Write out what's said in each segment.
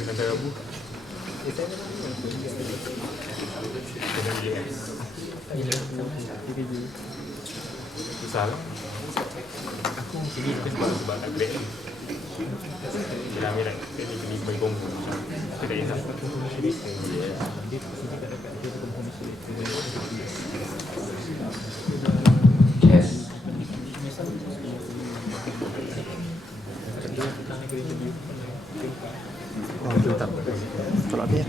Nanti Rabu. Susah lah. Aku sini sebab tak grade ni. Bila ambil nak kena bagi kombo. Kita ingat. Yes. Oh, itu tak. Tolak dia.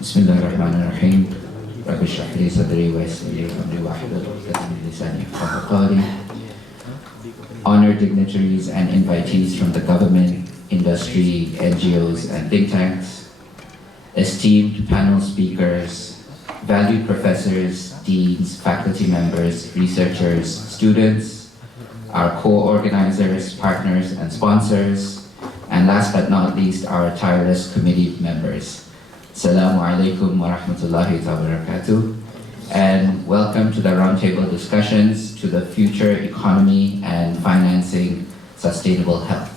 Bismillahirrahmanirrahim. Rabbi shrah li sadri wa yassir li amri wahlul 'uqdatam min lisani yafqahu qawli. Honored dignitaries and invitees from the government, industry, NGOs, and think tanks, esteemed panel speakers, valued professors, deans, faculty members, researchers, students, our co-organizers, partners, and sponsors, and last but not least, our tireless committee members. Assalamu alaikum wa rahmatullahi wa barakatuh, and welcome to the Roundtable Discussions to the Future Economy and Financing Sustainable Health.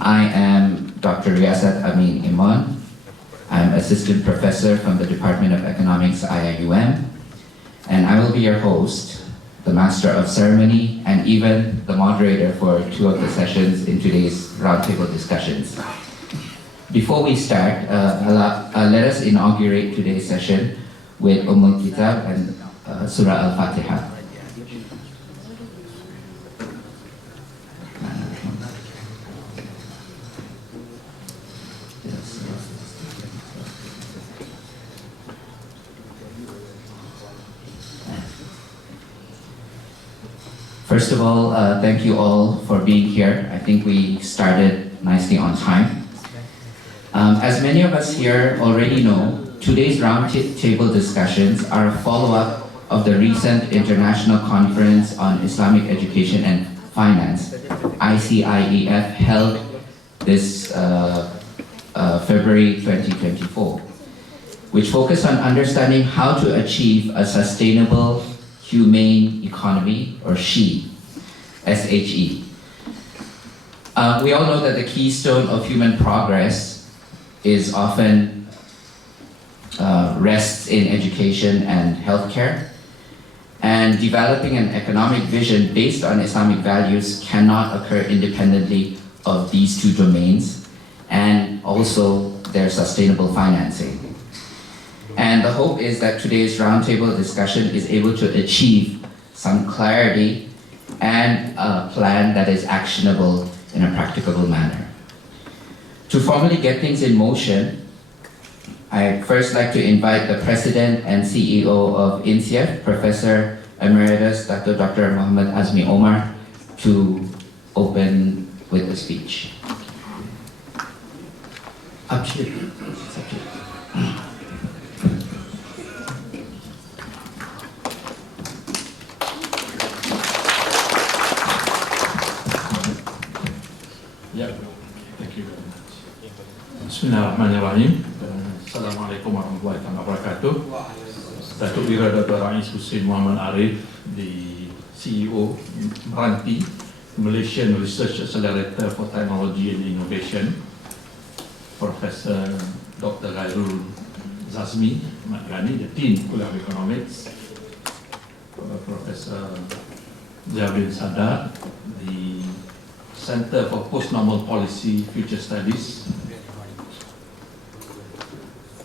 I am Dr. Riasat Amin Imon. I'm Assistant Professor from the Department of Economics, IIUM, and I will be your host, the Master of Ceremony, and even the moderator for two of the sessions in today's Roundtable Discussions. Before we start, let us inaugurate today's session with Kitab and Surah Al-Fatiha. First of all, thank you all for being here. I think we started nicely on time. As many of us here already know, today's roundtable discussions are a follow-up of the recent International Conference on Islamic Education and Finance, ICIEF, held this February 2024, which focused on understanding how to achieve a sustainable, humane economy, or SHE, S-H-E. We all know that the keystone of human progress is often rests in education and healthcare, and developing an economic vision based on Islamic values cannot occur independently of these two domains, and also their sustainable financing. And the hope is that today's roundtable discussion is able to achieve some clarity and a plan that is actionable in a practicable manner. To formally get things in motion, I'd first like to invite the President and CEO of INCEIF, Professor Emeritus Dr. Mohammad Azmi Omar, to open with a speech. Bismillahirrahmanirrahim. Assalamualaikum warahmatullahi wabarakatuh. Datuk Wira Dr. Rais Hussin Mohammad Arif, the CEO MRANTI, Malaysian Research Accelerator for Technology and Innovation, Professor Dr. Ghairuzazmi, Gani, the Dean Kuliyyah of Economics, Professor Ziauddin Sardar, the Center for Post-Normal Policy Future Studies,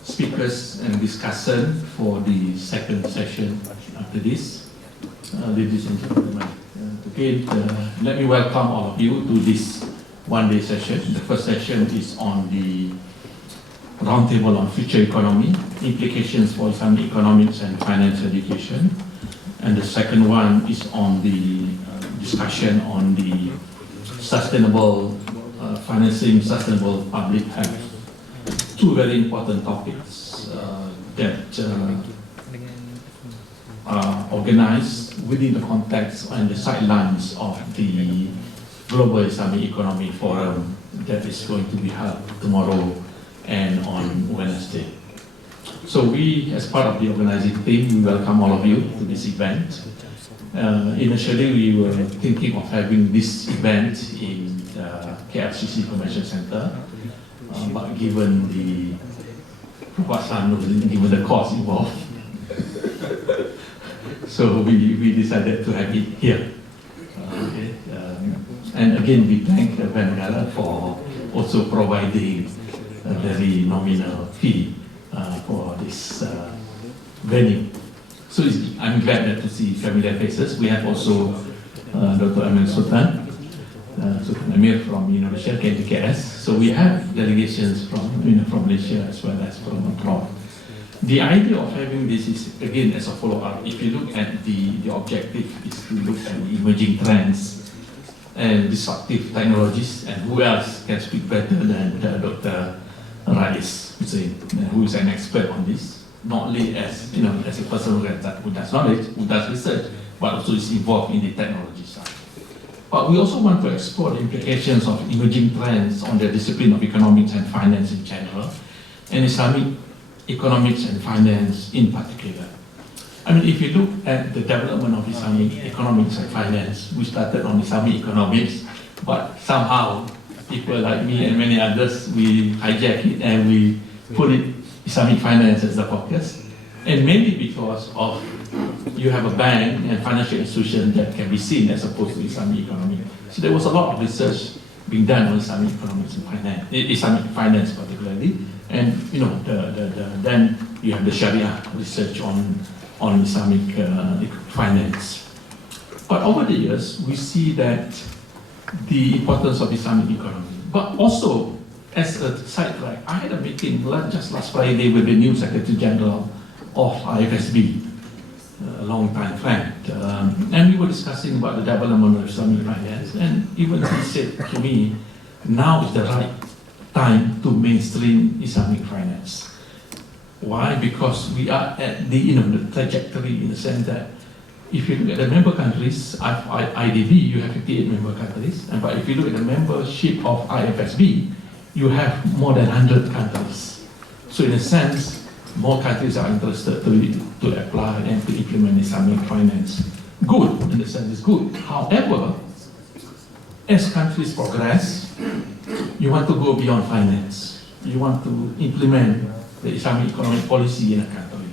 speakers and discussants for the second session after this. Ladies and gentlemen, again, let me welcome all of you to this one-day session. The first session is on the Roundtable on Future Economy, Implications for Islamic Economics and Finance Education. And the second one is on the discussion on the sustainable financing, sustainable public health. Two very important topics that are organized within the context and the sidelines of the Global Islamic Economic Forum that is going to be held tomorrow and on Wednesday. So we, as part of the organizing team, we welcome all of you to this event. Initially, we were thinking of having this event in KLCC Convention Center, but given the given the cost involved, so we decided to have it here. And again, we thank Banagara for also providing a very nominal fee for this venue. So I'm glad that to see familiar faces. We have also Dr. Amir Sultan Amir from Indonesia came to KS. So we have delegations from Malaysia as well as from Prof. The idea of having this is, again, as a follow-up. If you look at the objective is to look at the emerging trends and disruptive technologies, and who else can speak better than Dr. Rais, who is an expert on this, not only as as a person who does knowledge, who does research, but also is involved in the technology side. But we also want to explore the implications of emerging trends on the discipline of economics and finance in general, and Islamic economics and finance in particular. I mean, if you look at the development of Islamic economics and finance, we started on Islamic economics, but somehow people like me and many others, we hijack it and we put it Islamic finance as the focus, and mainly because of you have a bank and financial institution that can be seen as opposed to Islamic economy. So there was a lot of research being done on Islamic economics and finance, Islamic finance particularly, and then you have the Sharia research on Islamic finance. But over the years, we see that the importance of Islamic economy, but also as a sidetrack, I had a meeting just last Friday with the new Secretary General of IFSB, a long time friend, and we were discussing about the development of Islamic finance, and even he said to me, now is the right time to mainstream Islamic finance. Why? Because we are at the the trajectory in the sense that if you look at the member countries, IDB, you have 58 member countries, but if you look at the membership of IFSB, you have more than 100 countries. So in a sense, more countries are interested to apply and to implement Islamic finance. Good, in the sense it's good. However, as countries progress, you want to go beyond finance. You want to implement the Islamic economic policy in a country.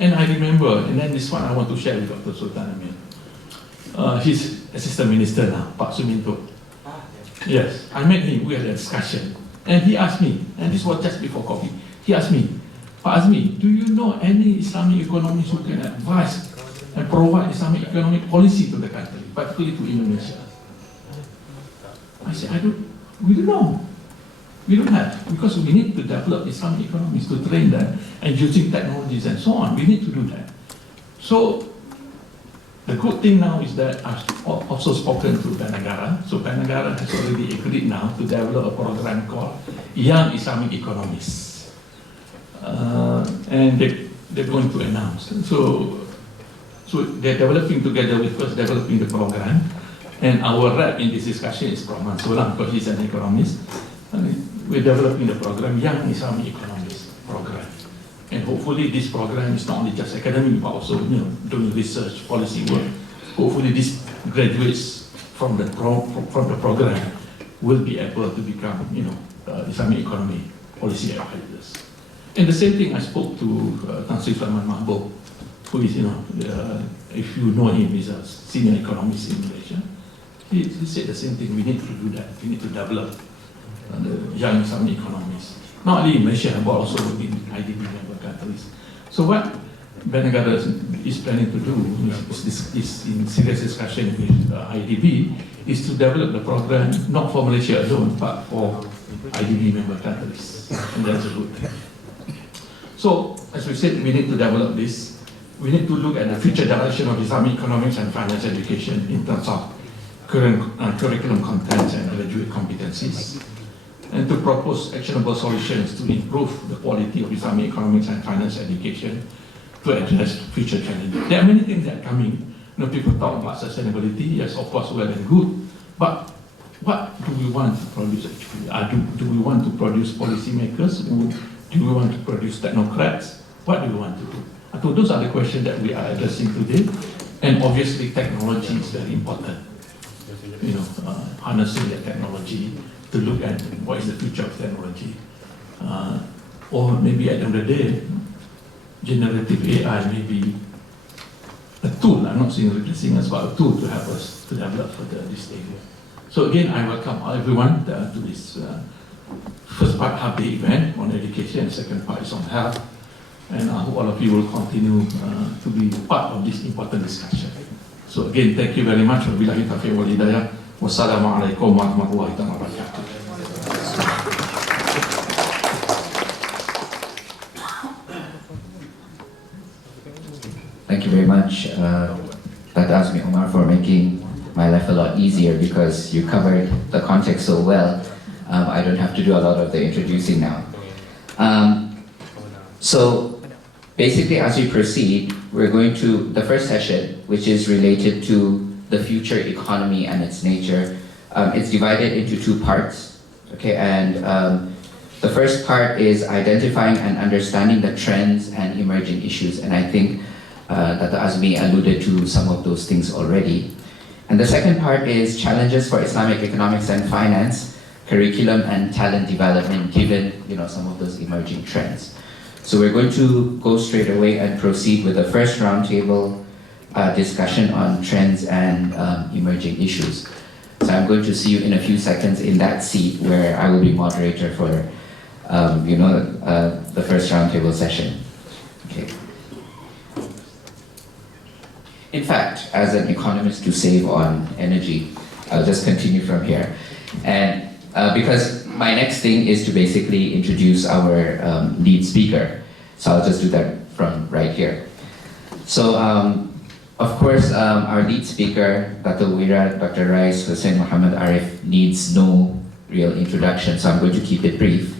And I remember, and then this one I want to share with Dr. Sultan Amin. He's Assistant Minister now, Pak Suminto. Yes, I met him, we had a discussion. And he asked me, and this was just before coffee, he asked me, Pak Azmi, do you know any Islamic economists who can advise and provide Islamic economic policy to the country, particularly to Indonesia? I said, we don't know. We don't have, because we need to develop Islamic economists to train them and using technologies and so on. We need to do that. So the good thing now is that I've also spoken to Banagara. So Banagara has already agreed now to develop a program called Young Islamic Economists. And they're going to announce. So they're developing together with us, developing the program. And our rep in this discussion is Prof. Mansulam, because he's an economist. We're developing the program, Young Islamic Economists program. And hopefully this program is not only just academic, but also doing research, policy work. Hopefully these graduates from the program will be able to become, Islamic economy policy advisors. And the same thing I spoke to Tan Sri Sulaiman Mahbub, who is, if you know him, he's a senior economist in Malaysia. He said the same thing. We need to do that. We need to develop the young Islamic economists, not only in Malaysia, but also in IDB member countries. So what Banagara is planning to do is in serious discussion with IDB, is to develop the program not for Malaysia alone, but for IDB member countries. And that's a good thing. So, as we said, we need to develop this. We need to look at the future direction of Islamic economics and finance education in terms of curriculum contents and graduate competencies, and to propose actionable solutions to improve the quality of Islamic economics and finance education to address future challenges. There are many things that are coming. People talk about sustainability, yes, of course, well and good, but what do we want to produce actually? Do we want to produce policymakers who Do we want to produce technocrats? What do we want to do? So those are the questions that we are addressing today. And obviously technology is very important. Harnessing the technology to look at what is the future of technology. Or maybe at the end of the day, generative AI may be a tool. I'm not saying replacing us, but a tool to help us to develop further this area. So again, I welcome everyone to this first part half-day event on education, and second part is on health. And I hope all of you will continue to be part of this important discussion. So again, thank you very much. Wabillahi taufiq wal hidayah. Wassalamualaikum warahmatullahi wabarakatuh. Thank you very much, Dr. Azmi Omar, for making my life a lot easier because you covered the context so well. I don't have to do a lot of the introducing now. So basically, as we proceed, we're going to the first session, which is related to the future economy and its nature. It's divided into two parts, okay? And the first part is identifying and understanding the trends and emerging issues. And I think Dr. Azmi alluded to some of those things already. And the second part is challenges for Islamic economics and finance, curriculum and talent development, given some of those emerging trends. So we're going to go straight away and proceed with the first roundtable discussion on trends and emerging issues. So I'm going to see you in a few seconds in that seat where I will be moderator for the first roundtable session. Okay. In fact, as an economist to save on energy, I'll just continue from here. And because my next thing is to basically introduce our lead speaker. So I'll just do that from right here. So, of course, our lead speaker, Dr. Wira, Dr. Rais, Hussin, Mohammad, Arif, needs no real introduction, so I'm going to keep it brief.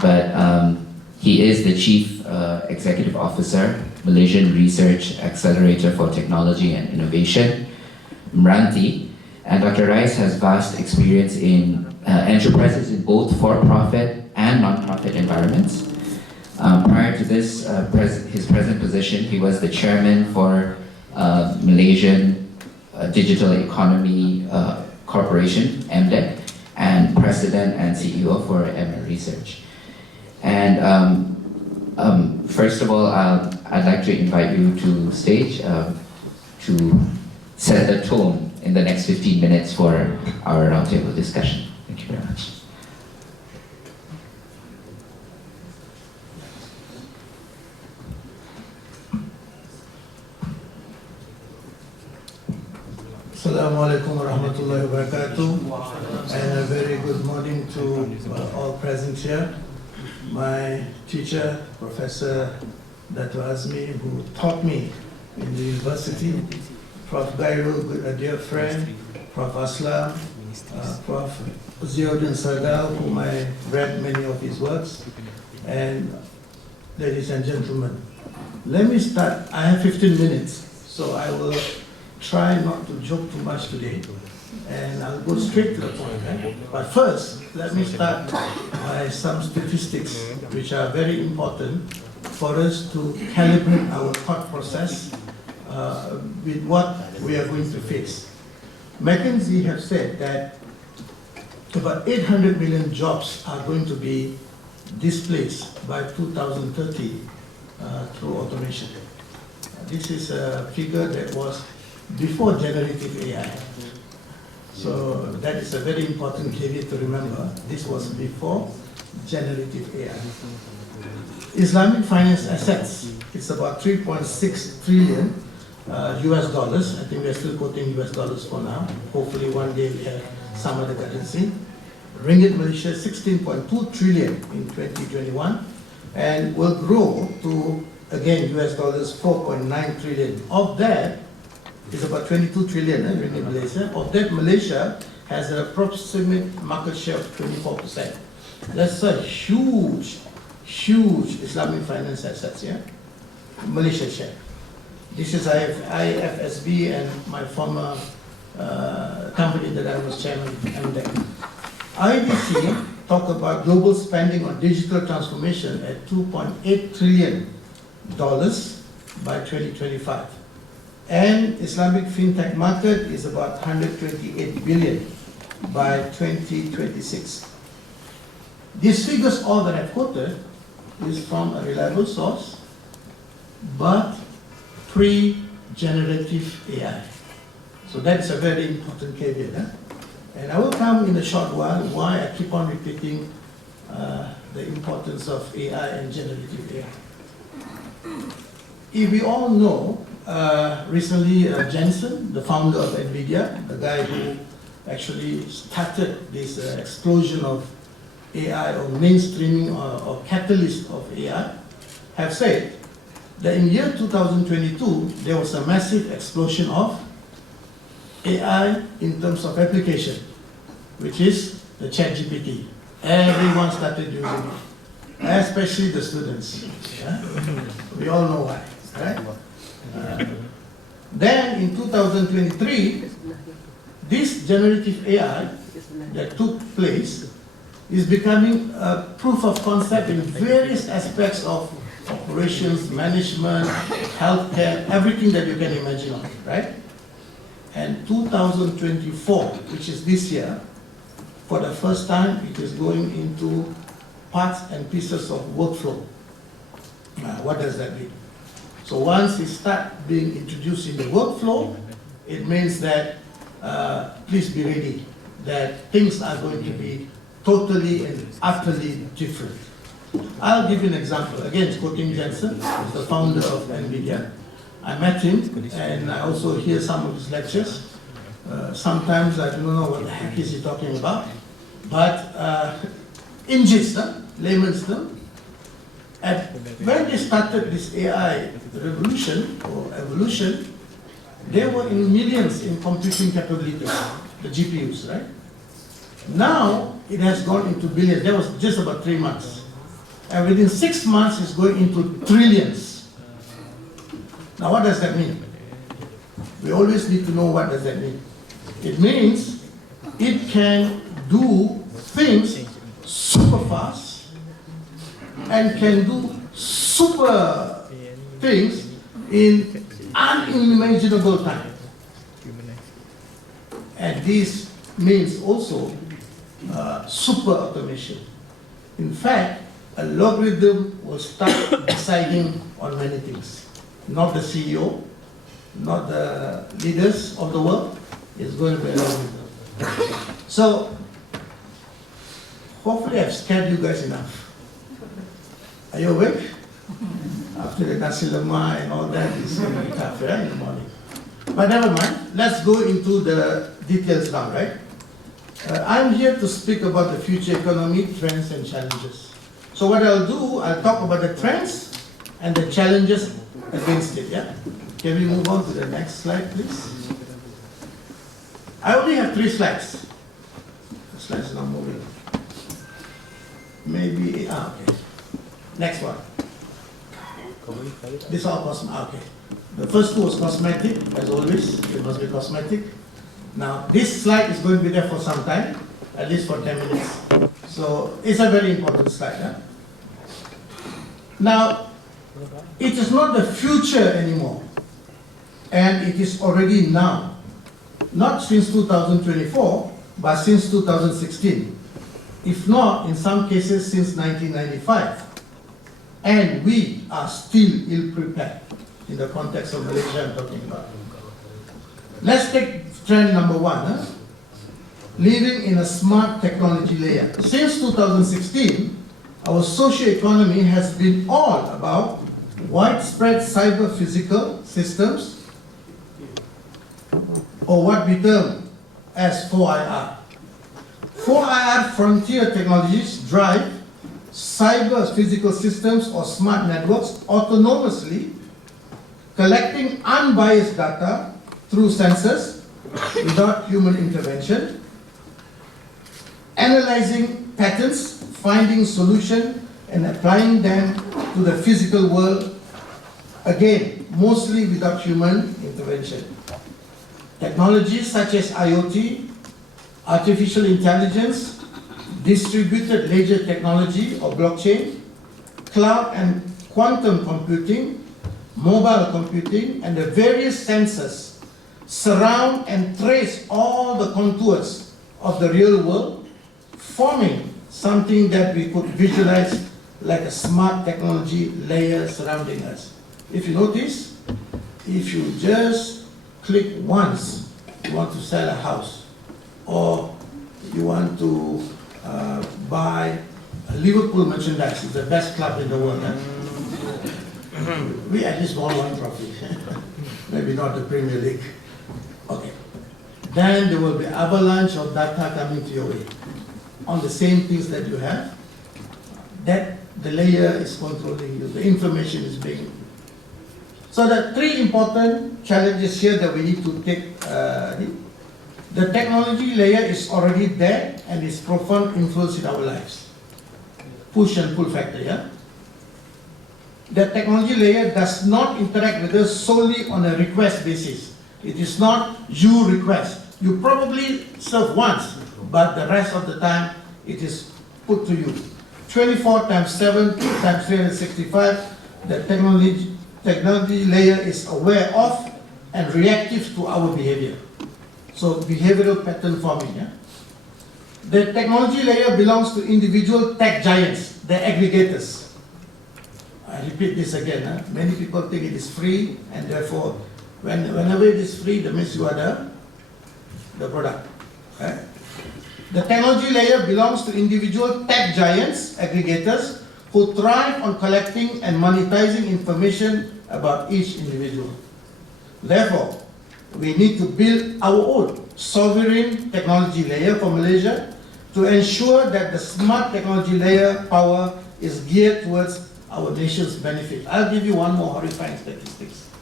But he is the Chief Executive Officer, Malaysian Research Accelerator for Technology and Innovation, MRANTI. And Dr. Rais has vast experience in enterprises in both for-profit and non-profit environments. Prior to this, his present position, he was the chairman for Malaysian Digital Economy Corporation, MDEC, and president and CEO for Emeritus Research. And first of all, I'd like to invite you to stage to set the tone in the next 15 minutes for our roundtable discussion. Thank you very much. Assalamu alaikum warahmatullahi wabarakatuh, and a very good morning to all present here. My teacher, Professor Datuk Azmi, who taught me in the university, Prof Ghairuzazmi, a dear friend, Prof Aslam, Prof Ziauddin Sardar, whom I read many of his works, and ladies and gentlemen, let me start. I have 15 minutes, so I will try not to joke too much today, and I'll go straight to the point. But first, let me start by some statistics which are very important for us to calibrate our thought process with what we are going to face. McKinsey have said that about 800 million jobs are going to be displaced by 2030 through automation. This is a figure that was before generative AI. So that is a very important caveat to remember. This was before generative AI. Islamic finance assets, it's about 3.6 trillion US dollars. I think we're still quoting US dollars for now. Hopefully one day we have some other currency. Ringgit Malaysia, 16.2 trillion in 2021, and will grow to, again, US dollars 4.9 trillion. Of that, it's about 22 trillion ringgit Malaysia. Of that, Malaysia has an approximate market share of 24%. That's a huge, huge Islamic finance assets, yeah? Malaysia share. This is IFSB and my former company that I was chairman, MDEC. IDC talk about global spending on digital transformation at $2.8 trillion by 2025. And Islamic fintech market is about 128 billion by 2026. These figures, all that I've quoted, is from a reliable source, but pre-generative AI. So that's a very important caveat. And I will come in a short while why I keep on repeating the importance of AI and generative AI. If we all know, recently Jensen, the founder of NVIDIA, the guy who actually started this explosion of AI or mainstreaming or catalyst of AI, have said that in year 2022, there was a massive explosion of AI in terms of application, which is the ChatGPT. Everyone started using it, especially the students. Yeah? We all know why, right? Then in 2023, this generative AI that took place is becoming a proof of concept in various aspects of operations, management, healthcare, everything that you can imagine of it, right? And 2024, which is this year, for the first time, it is going into parts and pieces of workflow. What does that mean? So once it starts being introduced in the workflow, it means that please be ready, that things are going to be totally and utterly different. I'll give you an example. Again, quoting Jensen, who's the founder of NVIDIA. I met him, and I also hear some of his lectures. Sometimes I don't know what the heck is he talking about. But in gist, layman's term, when they started this AI revolution or evolution, they were in millions in computing capabilities, the GPUs, right? Now it has gone into billions. That was just about 3 months. And within 6 months, it's going into trillions. Now, what does that mean? We always need to know what does that mean. It means it can do things super fast and can do super things in unimaginable time. And this means also super automation. In fact, a logarithm will start deciding on many things. Not the CEO, not the leaders of the world. It's going to be a logarithm. So, hopefully I've scared you guys enough. Are you awake? After the nasi lemak and all that, it's going to be tough, right, in the morning. But never mind. Let's go into the details now, right? I'm here to speak about the future economy, trends and challenges. So what I'll do, I'll talk about the trends and the challenges against it, yeah? Can we move on to the next slide, please? I only have 3 slides. The slide's not moving. Maybe, okay. Next one. This all cosmetic, okay. The first 2 was cosmetic, as always, it must be cosmetic. Now, this slide is going to be there for some time, at least for 10 minutes. So, it's a very important slide. Huh? Now, it is not the future anymore, and it is already now. Not since 2024, but since 2016. If not, in some cases, since 1995. And we are still ill-prepared in the context of Malaysia I'm talking about. Let's take trend number 1. Huh? Living in a smart technology layer. Since 2016, our socio-economy has been all about widespread cyber-physical systems, or what we term as 4IR. 4IR frontier technologies drive cyber-physical systems or smart networks autonomously, collecting unbiased data through sensors without human intervention, analyzing patterns, finding solutions, and applying them to the physical world, again, mostly without human intervention. Technologies such as IoT, artificial intelligence, distributed ledger technology or blockchain, cloud and quantum computing, mobile computing, and the various sensors surround and trace all the contours of the real world, forming something that we could visualize like a smart technology layer surrounding us. If you notice, if you just click once, you want to sell a house, or you want to buy a Liverpool merchandise, it's the best club in the world. We at least won one trophy. Maybe not the Premier League. Okay. Then there will be avalanche of data coming to your way on the same things that you have. That the layer is controlling you, the information is being. So the three important challenges here that we need to take. The technology layer is already there and is profound influence in our lives. Push and pull factor, yeah? The technology layer does not interact with us solely on a request basis. It is not you request. You probably serve once, but the rest of the time it is put to you. 24 times 7 times 365, the technology layer is aware of and reactive to our behavior. So behavioral pattern forming. Yeah? The technology layer belongs to individual tech giants, the aggregators. I repeat this again. Many people think it is free, and therefore, whenever it is free, that means you are the product. Right? The technology layer belongs to individual tech giants, aggregators, who thrive on collecting and monetizing information about each individual. Therefore, we need to build our own sovereign technology layer for Malaysia to ensure that the smart technology layer power is geared towards our nation's benefit. I'll give you one more horrifying statistics.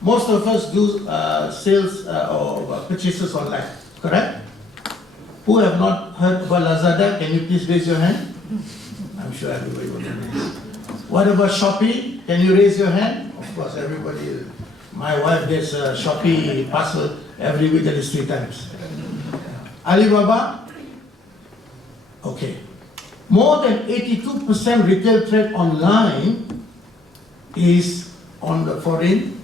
Most of us do sales or purchases online, correct? Who have not heard about Lazada? Can you please raise your hand? I'm sure everybody will know. What about Shopee? Can you raise your hand? Of course, everybody. My wife gets a Shopee parcel every week, at least 3 times. Alibaba? Okay. More than 82% retail trade online is on the foreign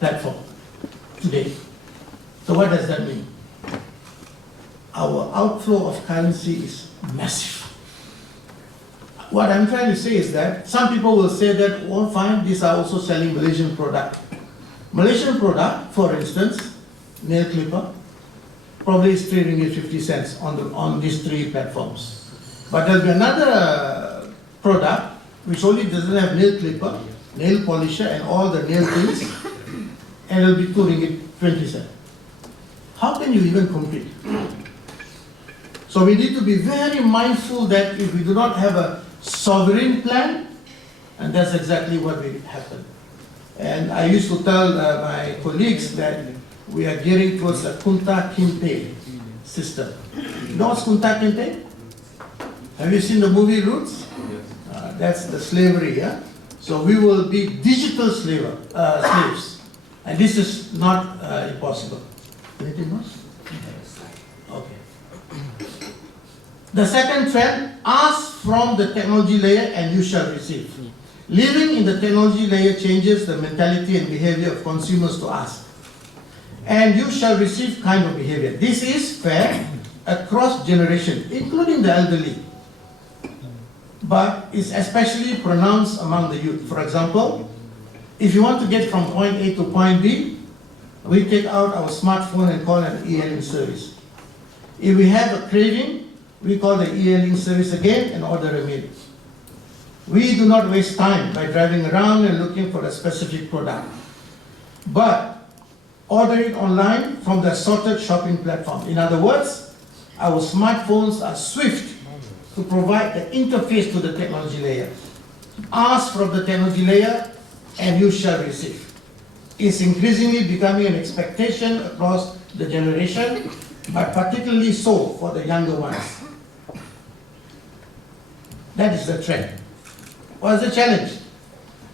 platform today. So what does that mean? Our outflow of currency is massive. What I'm trying to say is that some people will say that, well, fine, these are also selling Malaysian product. Malaysian product, for instance, nail clipper, probably is trading at 50 cents on these 3 platforms. But there'll be another product which only doesn't have nail clipper, nail polisher, and all the nail things, and it'll be 2 ringgit 20 cents. How can you even compete? So we need to be very mindful that if we do not have a sovereign plan, and that's exactly what will happen. And I used to tell my colleagues that we are gearing towards a Kunta Kinte system. You know what's Kunta Kinte? Have you seen the movie Roots? That's the slavery, yeah? So we will be digital slaves. And this is not impossible. Anything else? Okay. The second trend, ask from the technology layer and you shall receive. Living in the technology layer changes the mentality and behavior of consumers to ask. And you shall receive kind of behavior. This is fair across generations, including the elderly. But it's especially pronounced among the youth. For example, if you want to get from point A to point B, we take out our smartphone and call an e-hailing service. If we have a craving, we call the e-hailing service again and order a meal. We do not waste time by driving around and looking for a specific product, but order it online from the assorted shopping platform. In other words, our smartphones are swift to provide the interface to the technology layer. Ask from the technology layer and you shall receive. It's increasingly becoming an expectation across the generation, but particularly so for the younger ones. That is the trend. What is the challenge?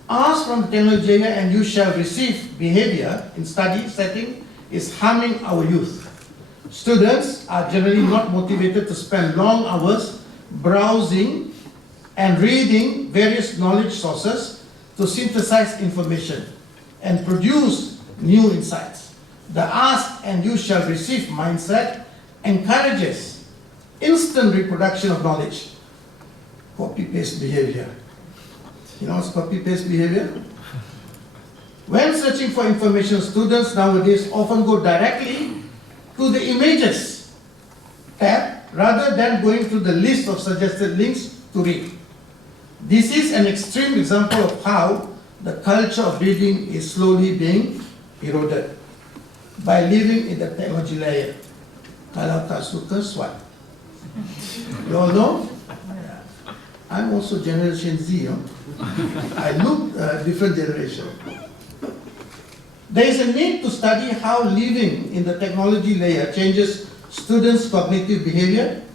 Ask from the technology layer and you shall receive behavior in study setting is harming our youth. Students are generally not motivated to spend long hours browsing and reading various knowledge sources to synthesize information and produce new insights. The ask and you shall receive mindset encourages instant reproduction of knowledge. Copy-paste behavior. You know what's copy-paste behavior? When searching for information, students nowadays often go directly to the images tab rather than going to the list of suggested links to read. This is an extreme example of how the culture of reading is slowly being eroded by living in the technology layer. Kalau tak suka, swipe. You all know? I'm also Generation Z. You know? I look different generation. There is a need to study how living in the technology layer changes students' cognitive behavior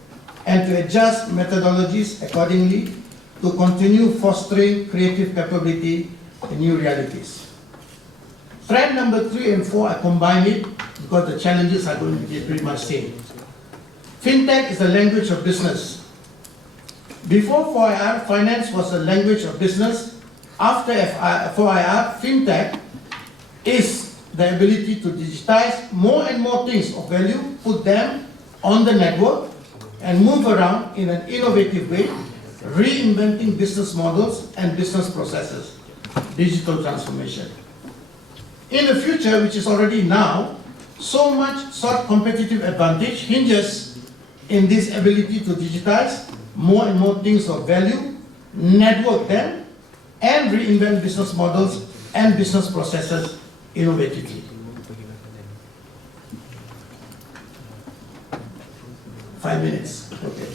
and to adjust methodologies accordingly to continue fostering creative capability in new realities. Trend number 3 and 4, I combine it because the challenges are going to be pretty much same. Fintech is a language of business. Before 4IR, finance was a language of business. After 4IR, Fintech is the ability to digitize more and more things of value, put them on the network, and move around in an innovative way, reinventing business models and business processes, digital transformation. In the future, which is already now, so much sought competitive advantage hinges in this ability to digitize more and more things of value, network them, and reinvent business models and business processes innovatively. 5 minutes, okay.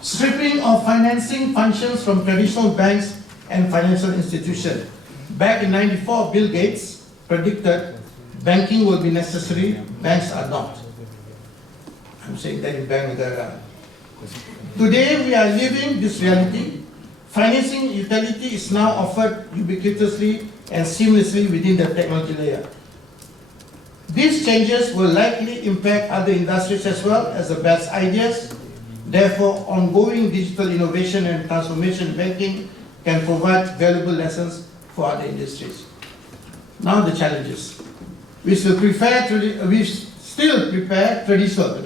Stripping of financing functions from traditional banks and financial institutions. Back in '94, Bill Gates predicted banking will be necessary, banks are not. I'm saying that in Bank Negara. Today we are living this reality. Financing utility is now offered ubiquitously and seamlessly within the technology layer. These changes will likely impact other industries as well as the best ideas. Therefore, ongoing digital innovation and transformation in banking can provide valuable lessons for other industries. Now the challenges. We still prepare traditional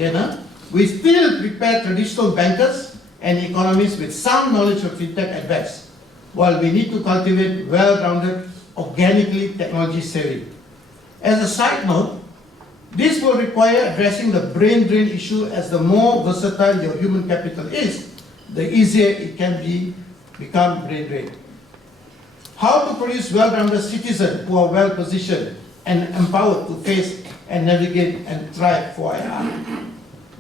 bankers and economists with some knowledge of fintech at best, while we need to cultivate well-rounded, organically technology-savvy. As a side note, this will require addressing the brain drain issue, as the more versatile your human capital is, the easier it can become brain drain. How to produce well-rounded citizens who are well-positioned and empowered to face and navigate and thrive for IR.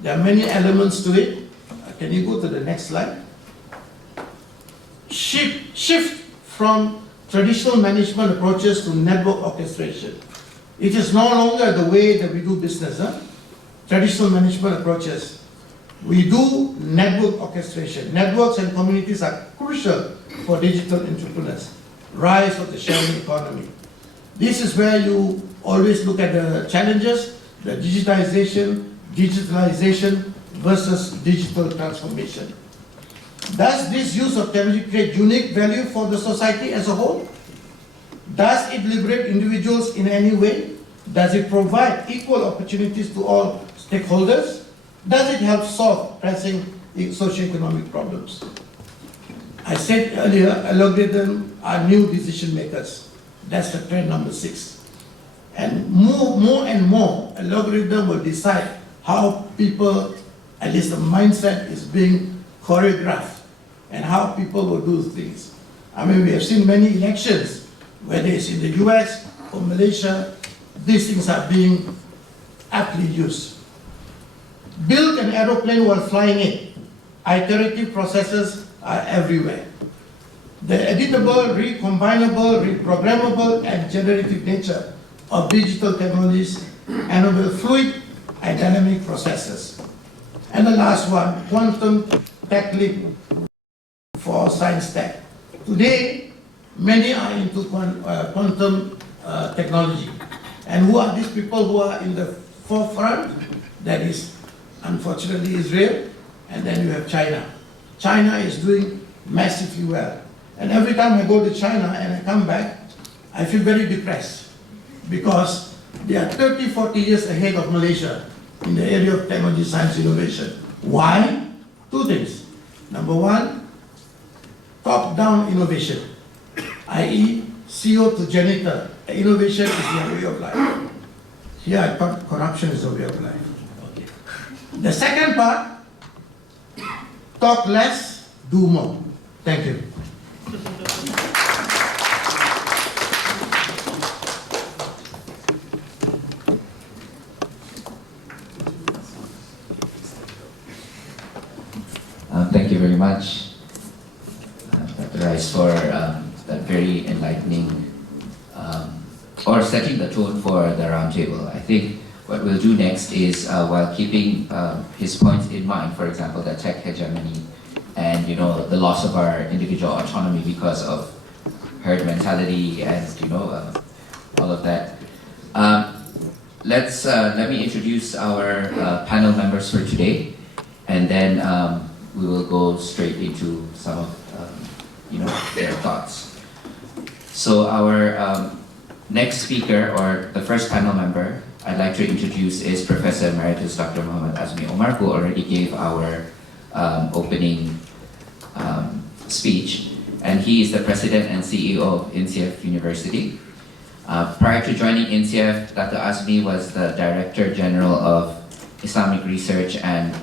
There are many elements to it. Can you go to the next slide? Shift from traditional management approaches to network orchestration. It is no longer the way that we do business. Traditional management approaches. We do network orchestration. Networks and communities are crucial for digital entrepreneurs. Rise of the sharing economy. This is where you always look at the challenges, the digitalization versus digital transformation. Does this use of technology create unique value for the society as a whole? Does it liberate individuals in any way? Does it provide equal opportunities to all stakeholders? Does it help solve pressing socioeconomic problems? I said earlier, algorithms are new decision makers. That's the trend number 6. And more and more, algorithm will decide how people, at least the mindset is being choreographed, and how people will do things. I mean, we have seen many elections, whether it's in the US or Malaysia, these things are being aptly used. Build an aeroplane while flying it. Iterative processes are everywhere. The editable, recombinable, reprogrammable, and generative nature of digital technologies enable fluid and dynamic processes. And the last one, quantum tech leap for science tech. Today, many are into quantum technology. And who are these people who are in the forefront? That is, unfortunately, Israel, and then you have China. China is doing massively well. And every time I go to China and I come back, I feel very depressed because they are 30, 40 years ahead of Malaysia in the area of technology, science, innovation. Why? Two things. Number one, top-down innovation, i.e. CEO to janitor. Innovation is their way of life. Here I thought corruption is a way of life. Okay. The second part, talk less, do more. Thank you. Thank you very much, Dr. Rais, for that very enlightening, or setting the tone for the roundtable. I think what we'll do next is, while keeping his points in mind, for example, the tech hegemony and the loss of our individual autonomy because of herd mentality and all of that. Let me introduce our panel members for today, and then we will go straight into some of their thoughts. So our next speaker, or the first panel member I'd like to introduce, is Professor Emeritus Dr. Mohammad Azmi Omar, who already gave our opening speech, and he is the President and CEO of INCEIF University. Prior to joining INCEIF, Dr. Azmi was the Director General of Islamic Research and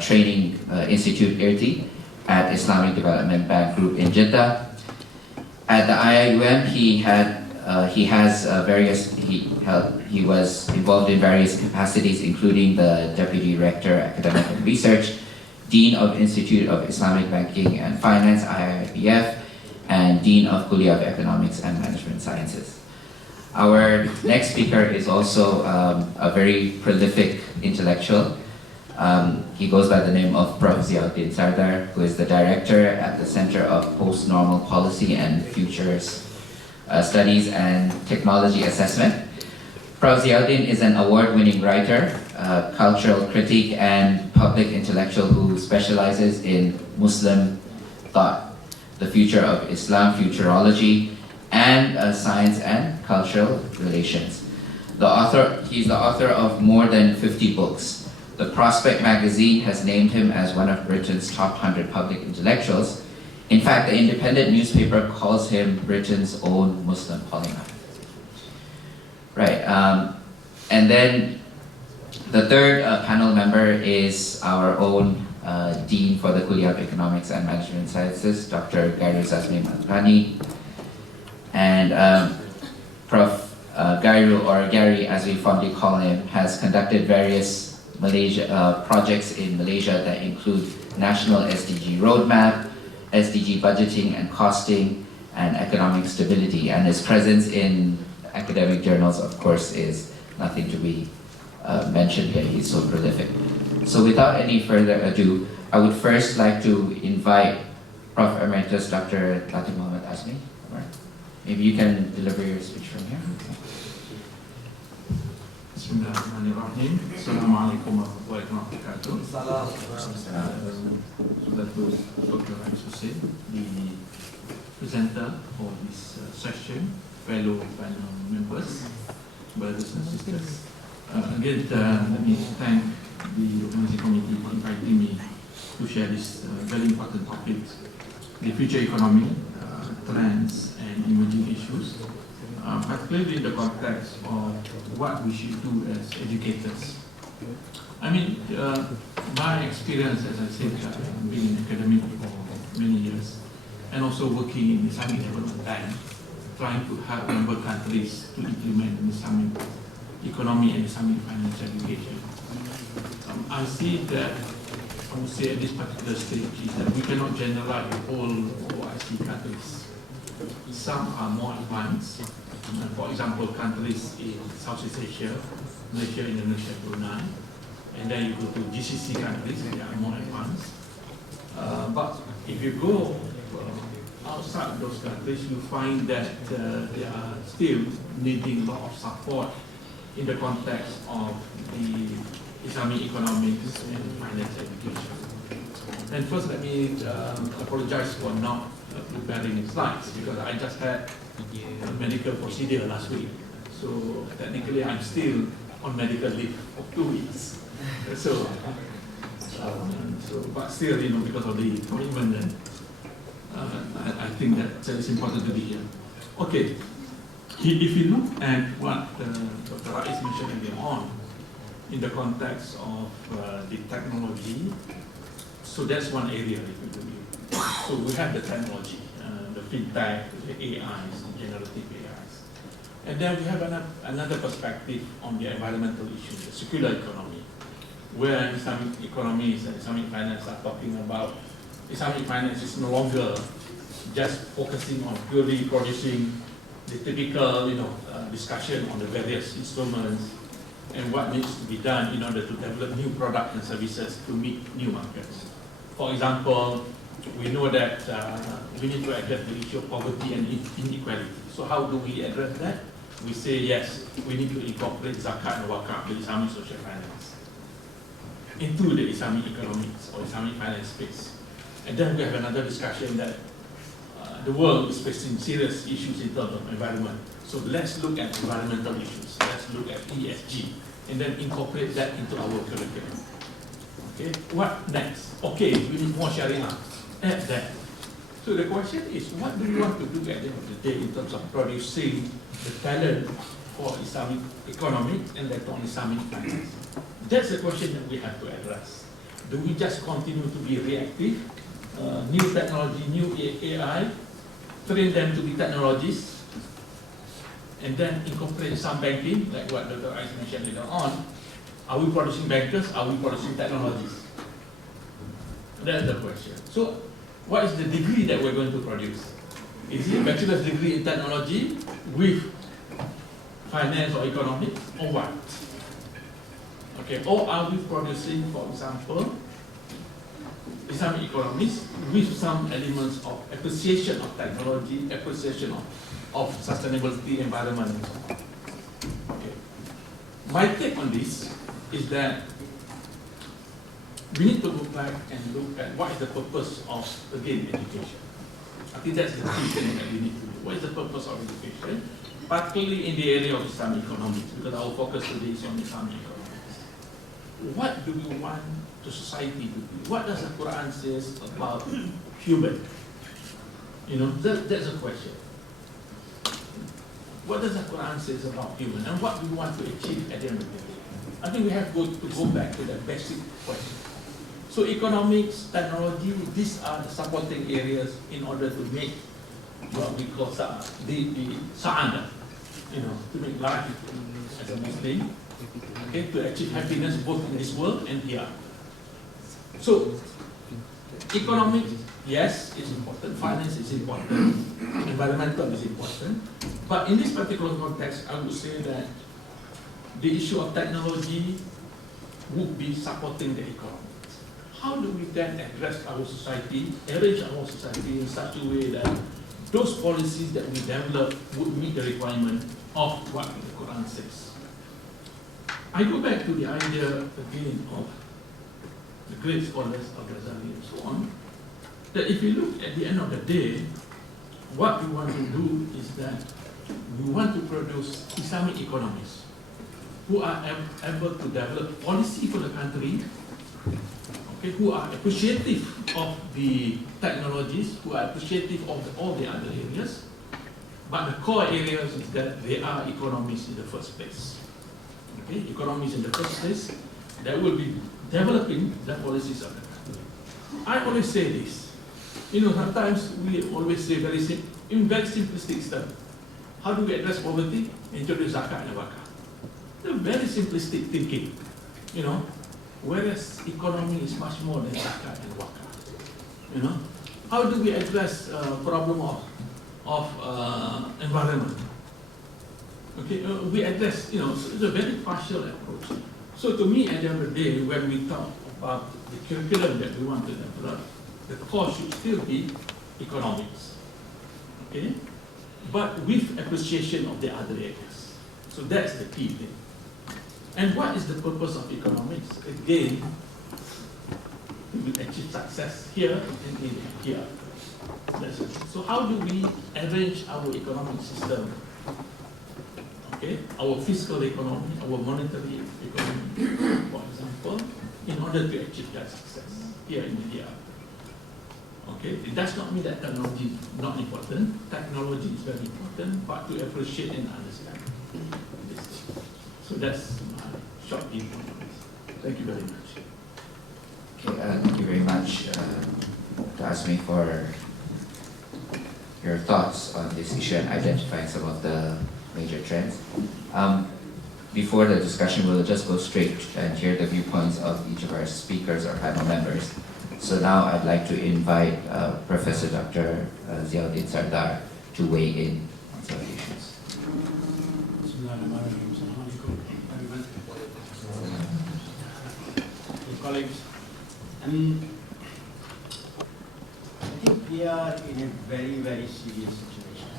Training Institute IRTI at Islamic Development Bank Group in Jeddah. At the IIUM, he was involved in various capacities, including the Deputy Rector, Academic and Research, Dean of Institute of Islamic Banking and Finance, IIBF, and Dean of Kuliyyah of Economics and Management Sciences. Our next speaker is also a very prolific intellectual. He goes by the name of Prof. Ziauddin Sardar, who is the Director at the Center of Post-Normal Policy and Futures Studies and Technology Assessment. Prof. Ziauddin is an award-winning writer, cultural critic, and public intellectual who specializes in Muslim thought, the future of Islam, futurology, and science and cultural relations. He's the author of more than 50 books. The Prospect magazine has named him as one of Britain's top 100 public intellectuals. In fact, the Independent newspaper calls him Britain's own Muslim polymath. Right, and then the third panel member is our own Dean for the Kuliyyah of Economics and Management Sciences, Dr. Ghairuzazmi Gani. And Prof. Gairu, or Gary as we fondly call him, has conducted various projects in Malaysia that include National SDG Roadmap, SDG Budgeting and Costing, and Economic Stability. And his presence in academic journals, of course, is nothing to be mentioned here. He's so prolific. So without any further ado, I would first like to invite Prof. Emeritus Dr. Mohammad Azmi. Maybe you can deliver your speech from here. Bismillahirrahmanirrahim. Assalamualaikum warahmatullahi wabarakatuh. Dr. Hussin, the presenter for this session, fellow panel members, brothers and sisters. Again, let me thank the organizing committee for inviting me to share this very important topic, the future economy, trends and emerging issues, particularly in the context of what we should do as educators. I mean, my experience, as I said, being an academic for many years, and also working in Islamic Development Bank, trying to help member countries to implement Islamic economy and Islamic financial education. I see that, I would say at this particular stage, is that we cannot generalize all OIC countries. Some are more advanced. For example, countries in Southeast Asia, Malaysia, Indonesia, Brunei, and then you go to GCC countries, they are more advanced. But if you go outside those countries, you find that they are still needing a lot of support in the context of the Islamic economics and finance education. And first, let me apologize for not preparing slides, because I just had a medical procedure last week. So technically, I'm still on medical leave of 2 weeks. But still, because of the commitment, and I think that it's important to be here. Okay, if you look at what Dr. Rais mentioned earlier on, in the context of the technology, so that's one area. So we have the technology, the fintech, the AIs, generative AIs. And then we have another perspective on the environmental issue, the circular economy, where Islamic economies and Islamic finance are talking about Islamic finance is no longer just focusing on purely producing the typical discussion on the various instruments and what needs to be done in order to develop new products and services to meet new markets. For example, we know that we need to address the issue of poverty and inequality. So how do we address that? We say yes, we need to incorporate zakat and wakaf, the Islamic social finance, into the Islamic economics or Islamic finance space. And then we have another discussion that the world is facing serious issues in terms of environment. So let's look at environmental issues. Let's look at ESG, and then incorporate that into our curriculum. Okay, what next? Okay, we need more Sharia. Add that. So the question is, what do we want to do at the end of the day in terms of producing the talent for Islamic economics and later on Islamic finance? That's the question that we have to address. Do we just continue to be reactive? New technology, new AI, train them to be technologists, and then incorporate some banking, like what Dr. Rais mentioned later on. Are we producing bankers? Are we producing technologists? That's the question. So, what is the degree that we're going to produce? Is it a bachelor's degree in technology with finance or economics, or what? Okay, or are we producing, for example, Islamic economics with some elements of appreciation of technology, appreciation of sustainability, environment, and so on. Okay. My take on this is that we need to look back and look at what is the purpose of, again, education. I think that's the key thing that we need to do. What is the purpose of education, particularly in the area of Islamic economics, because our focus today is on Islamic economics. What do we want the society to be? What does the Quran say about human? That's a question. What does the Quran say about human, and what do we want to achieve at the end of the day? I think we have to go back to the basic question. So economics, technology, these are the supporting areas in order to make what we call the Sa'ana, to make life as a Muslim, okay, to achieve happiness both in this world and here. So, economics, yes, it's important. Finance is important. Environmental is important. But in this particular context, I would say that the issue of technology would be supporting the economy. How do we then address our society, arrange our society in such a way that those policies that we develop would meet the requirement of what the Quran says? I go back to the idea again of the great scholars of Ghazali and so on, that if you look at the end of the day, what we want to do is that we want to produce Islamic economists who are able to develop policy for the country, okay, who are appreciative of the technologies, who are appreciative of all the other areas, but the core areas is that they are economists in the first place. Okay, economists in the first place, that will be developing the policies of the country. I always say this, sometimes we always say in very simplistic terms, how do we address poverty? Introduce zakat and wakaf. They're very simplistic thinking, whereas economy is much more than zakat and wakaf. How do we address problem of environment? Okay, we address, it's a very partial approach. So to me, at the end of the day, when we talk about the curriculum that we want to develop, the core should still be economics. okay? But with appreciation of the other areas. So that's the key thing. And what is the purpose of economics? Again, we will achieve success here and here. That's it. So how do we arrange our economic system? Okay, our fiscal economy, our monetary economy, for example, in order to achieve that success here in India. Okay, it does not mean that technology is not important. Technology is very important, but to appreciate and understand this. So that's my short input on this. Thank you very much. Okay, thank you very much, Dr. Azmi, for your thoughts on this issue and identifying some of the major trends. Before the discussion, we'll just go straight and hear the viewpoints of each of our speakers or panel members. So now I'd like to invite Professor Dr. Ziauddin Sardar to weigh in on some of the issues. Colleagues, I think we are in a very, very serious situation.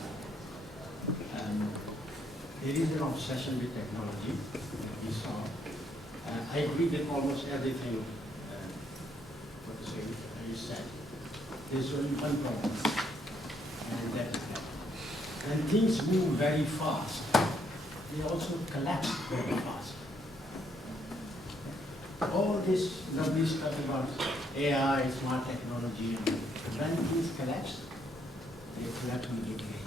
There is an obsession with technology that we saw. I agree with almost everything what you said. There's only one problem, and that is that when things move very fast, they also collapse very fast. All this lovely stuff about AI, smart technology, and when things collapse, they collapse immediately.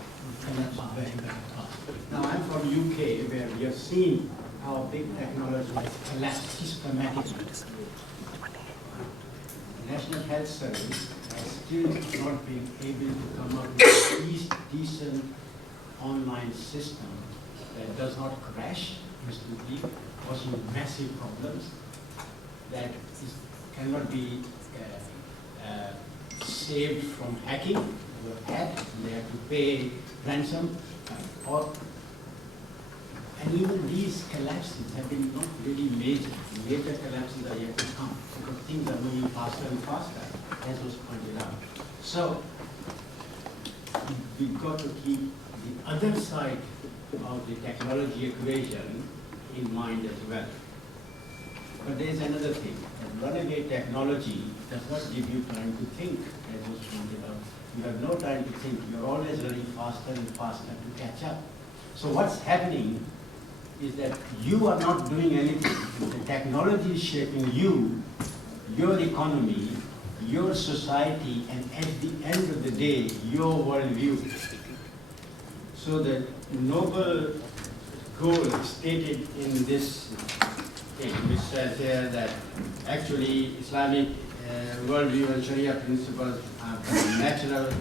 Collapse very, very fast. Now I'm from UK, where we have seen how big technology has collapsed systematically. The National Health Service has still not been able to come up with a decent online system that does not crash instantly, causing massive problems, that cannot be saved from hacking. You are hacked, they have to pay ransom, and even these collapses have been not really major. Major collapses are yet to come because things are moving faster and faster, as was pointed out. So we've got to keep the other side of the technology equation in mind as well. But there's another thing, that runaway technology does not give you time to think, as was pointed out. You have no time to think, you're always running faster and faster to catch up. So what's happening is that you are not doing anything. The technology is shaping you, your economy, your society, and at the end of the day, your worldview. So the noble goal stated in this thing, which says here that actually Islamic worldview and Sharia principles are natural,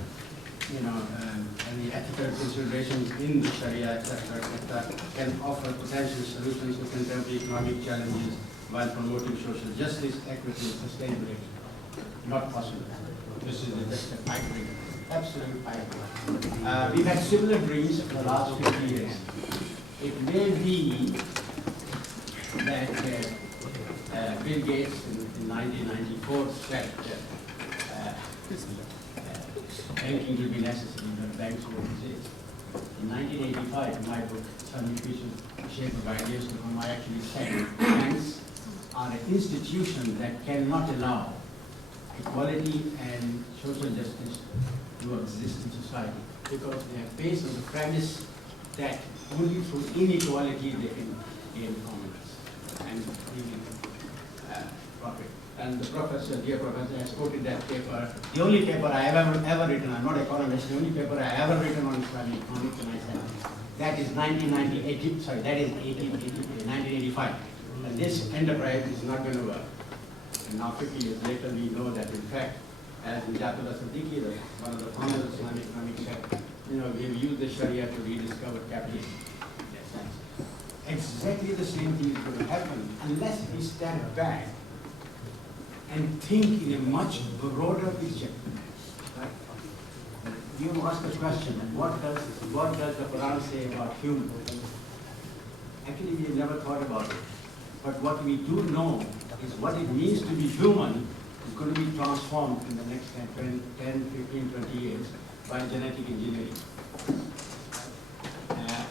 and the ethical considerations in the Sharia, etc., can offer potential solutions to contemporary economic challenges while promoting social justice, equity, and sustainability. Not possible. This is just a pipe dream, absolute pipe dream. We've had similar dreams for the last 50 years. It may be that Bill Gates in 1994 said banking will be necessary, but banks won't exist. In 1985, in my book, Some Future Shape of Ideas to Come, I actually said banks are an institution that cannot allow equality and social justice to exist in society because they are based on the premise that only through inequality they can gain prominence and really profit. And the professor, dear professor, has quoted that paper, the only paper I have ever written, I'm not an economist, the only paper I have ever written on Islamic economics, and I said, that is 1985. And this enterprise is not going to work. And now 50 years later, we know that in fact, as Mujahid Siddiqui, one of the founders of Islamic economics, said, we've used the Sharia to rediscover capitalism. Exactly the same thing is going to happen unless we step back and think in a much broader picture. Right? You ask the question, what does the Quran say about human? Actually, we have never thought about it. But what we do know is what it means to be human is going to be transformed in the next 10, 15, 20 years by genetic engineering.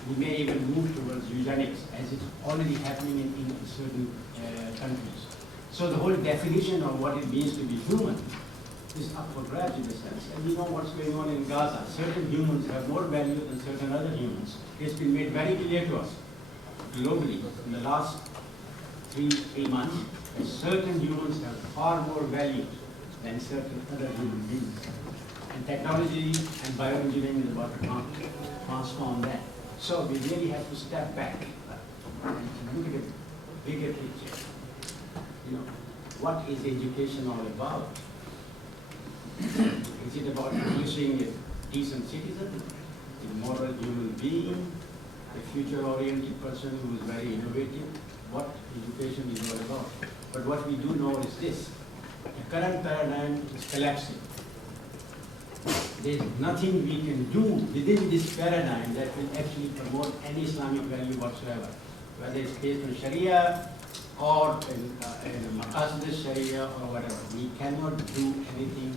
We may even move towards eugenics, as it's already happening in certain countries. So the whole definition of what it means to be human is up for grabs in a sense. And we know what's going on in Gaza. Certain humans have more value than certain other humans. It's been made very clear to us globally in the last three months that certain humans have far more value than certain other human beings. And technology and bioengineering is about to transform that. So we really have to step back and look at the bigger picture. You know, what is education all about? Is it about producing a decent citizen, a moral human being, a future-oriented person who is very innovative? What education is all about? But what we do know is this: the current paradigm is collapsing. There's nothing we can do within this paradigm that will actually promote any Islamic value whatsoever, whether it's based on Sharia or in Maqasid Sharia or whatever. We cannot do anything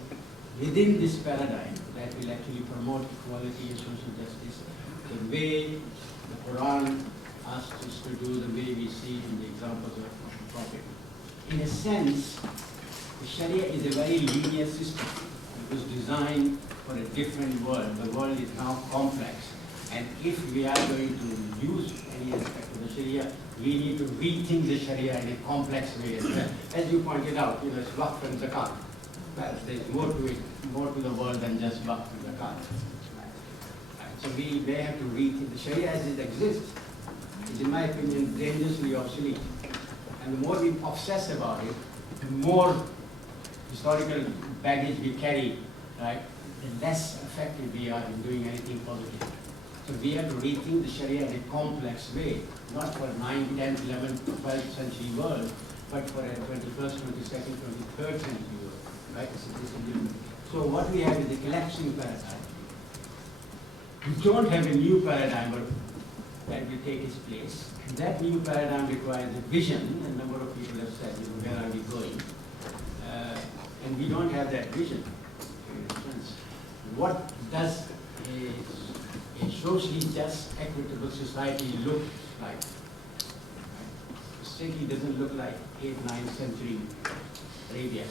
within this paradigm that will actually promote equality and social justice the way the Quran asks us to do, the way we see in the examples of the Prophet. In a sense, the Sharia is a very linear system. It was designed for a different world. The world is now complex. And if we are going to use any aspect of the Sharia, we need to rethink the Sharia in a complex way as well. As you pointed out, it's waqf and zakat. Well, there's more to it, more to the world than just waqf and zakat. So we may have to rethink the Sharia as it exists. Is, in my opinion, dangerously obsolete. And the more we obsess about it, the more historical baggage we carry, right, the less effective we are in doing anything positive. So we have to rethink the Sharia in a complex way, not for 9th, 10th, 11th, 12th century world, but for a 21st, 22nd, 23rd century world, right? So what we have is a collapsing paradigm. We don't have a new paradigm that will take its place. And that new paradigm requires a vision. A number of people have said, where are we going? And we don't have that vision. What does a socially just, equitable society look like? It certainly doesn't look like 8th, 9th century Arabia,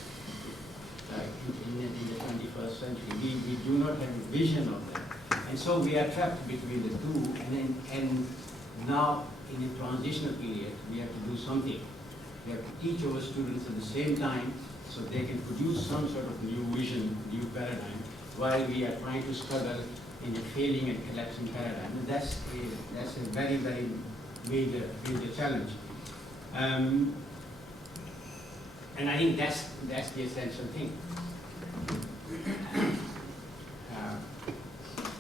in the 21st century. We do not have a vision of that. And so we are trapped between the two, and now in a transitional period, we have to do something. We have to teach our students at the same time so they can produce some sort of new vision, new paradigm, while we are trying to struggle in a failing and collapsing paradigm. And that's a very, very major challenge. And I think that's the essential thing.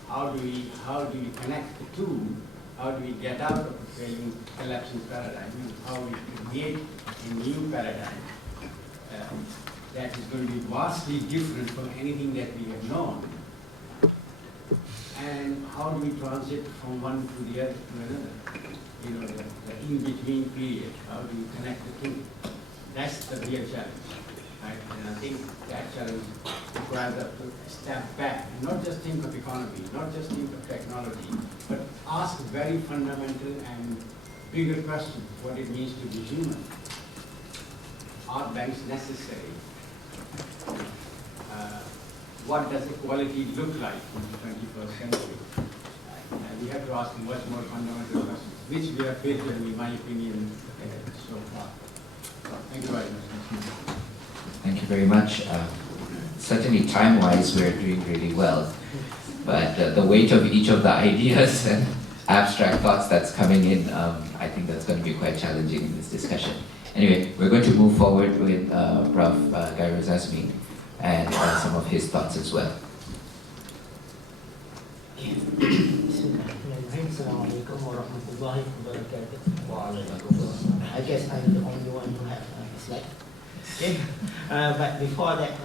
How do we connect the two? How do we get out of a failing, collapsing paradigm? How we create a new paradigm that is going to be vastly different from anything that we have known? And how do we transit from one to the other to another? The in-between period. How do we connect the two? That's the real challenge. Right? And I think that challenge requires us to step back and not just think of economy, not just think of technology, but ask very fundamental and bigger questions: what it means to be human. Are banks necessary? What does equality look like in the 21st century? And we have to ask much more fundamental questions, which we have failed to, in my opinion, so far. So, thank you very much. Thank you very much. Certainly time-wise, we're doing really well. But the weight of each of the ideas and abstract thoughts that's coming in, I think that's going to be quite challenging in this discussion. Anyway, we're going to move forward with Prof. Ghairuzazmi and some of his thoughts as well. Assalamualaikum warahmatullahi wabarakatuh. I guess I'm the only one who have a slide. Okay, but before that,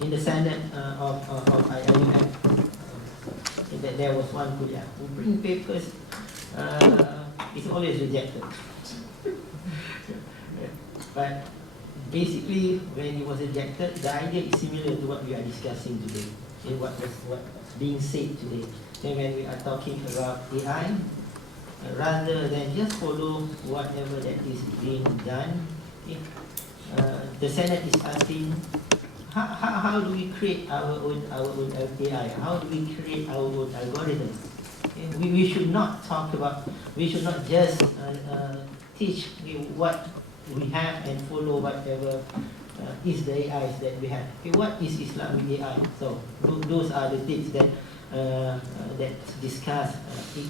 in the Senate of IIUM, that there was one Kuliyyah who bring papers. It's always rejected. But basically, when it was rejected, the idea is similar to what we are discussing today, and what being said today. And when we are talking about AI, rather than just follow whatever that is being done, okay, the Senate is asking, how do we create our own AI? How do we create our own algorithms? Okay, we should not talk about, we should not just teach what we have and follow whatever is the AIs that we have. Okay, what is Islamic AI? So those are the things that that's discussed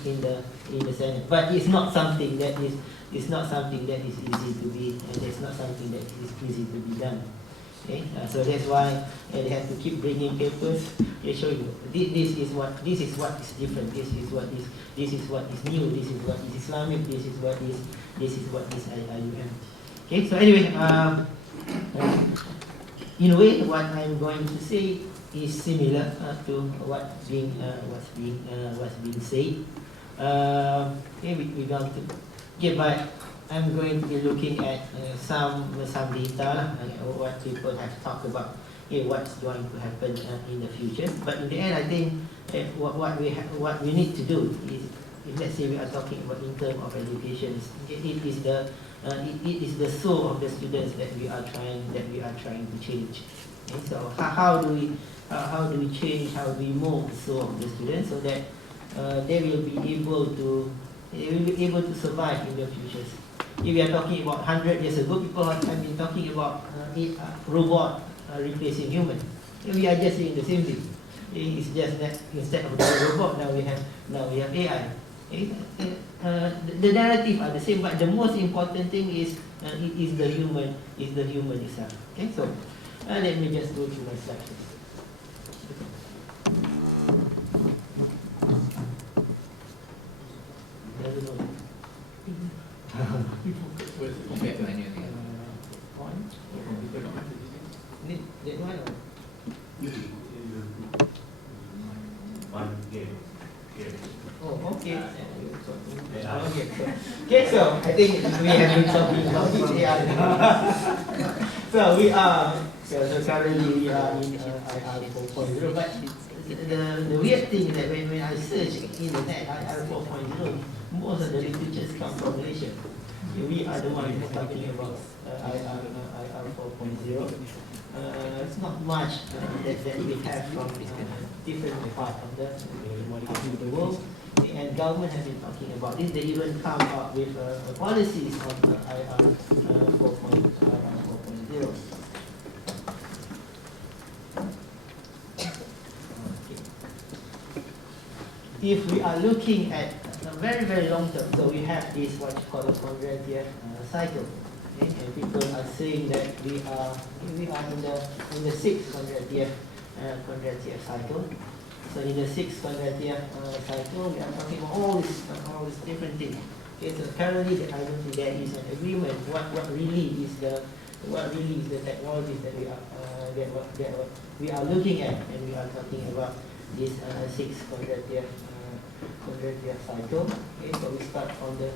in the Senate. But it's not something that is easy to be, and it's not something that is easy to be done. Okay, so that's why they have to keep bringing papers. They show you this is what is different. This is what is new. This is what is Islamic. This is what is IIUM. Okay, so anyway, in a way, what I'm going to say is similar to what's being said. Okay, we're going to. Okay, but I'm going to be looking at some data, what people have talked about, what's going to happen in the future. But in the end, I think what we need to do is, if let's say we are talking about in terms of education, it is the soul of the students that we are trying to change. Okay, so how do we change? How do we mold the soul of the students so that they will be able to survive in the future? If we are talking about 100 years ago, people have been talking about robot replacing human. We are just saying the same thing. It's just that instead of the robot, now we have AI. Okay? The narrative are the same, but the most important thing is the human itself. Okay, so let me just go to my slides. Compared to any other. That one or? Oh, okay. Okay, so I think we have been talking about AI. So we are, so currently we are in IR 4.0, but the weird thing is that when I search in the net IR 4.0, most of the literatures come from Malaysia. We are the ones talking about IR 4.0. It's not much that we have from different parts of the world. And government has been talking about this. They even come up with policies on IR 4.0. If we are looking at a very, very long term, so we have this what you call a 100-year cycle. Okay? And people are saying that we are in the 600-year cycle. So in the 600-year cycle, we are talking about all these different things. Okay, so currently, I don't think there is an agreement. What really is the technologies that we are looking at, and we are talking about this 600-year cycle. Okay, so we start from the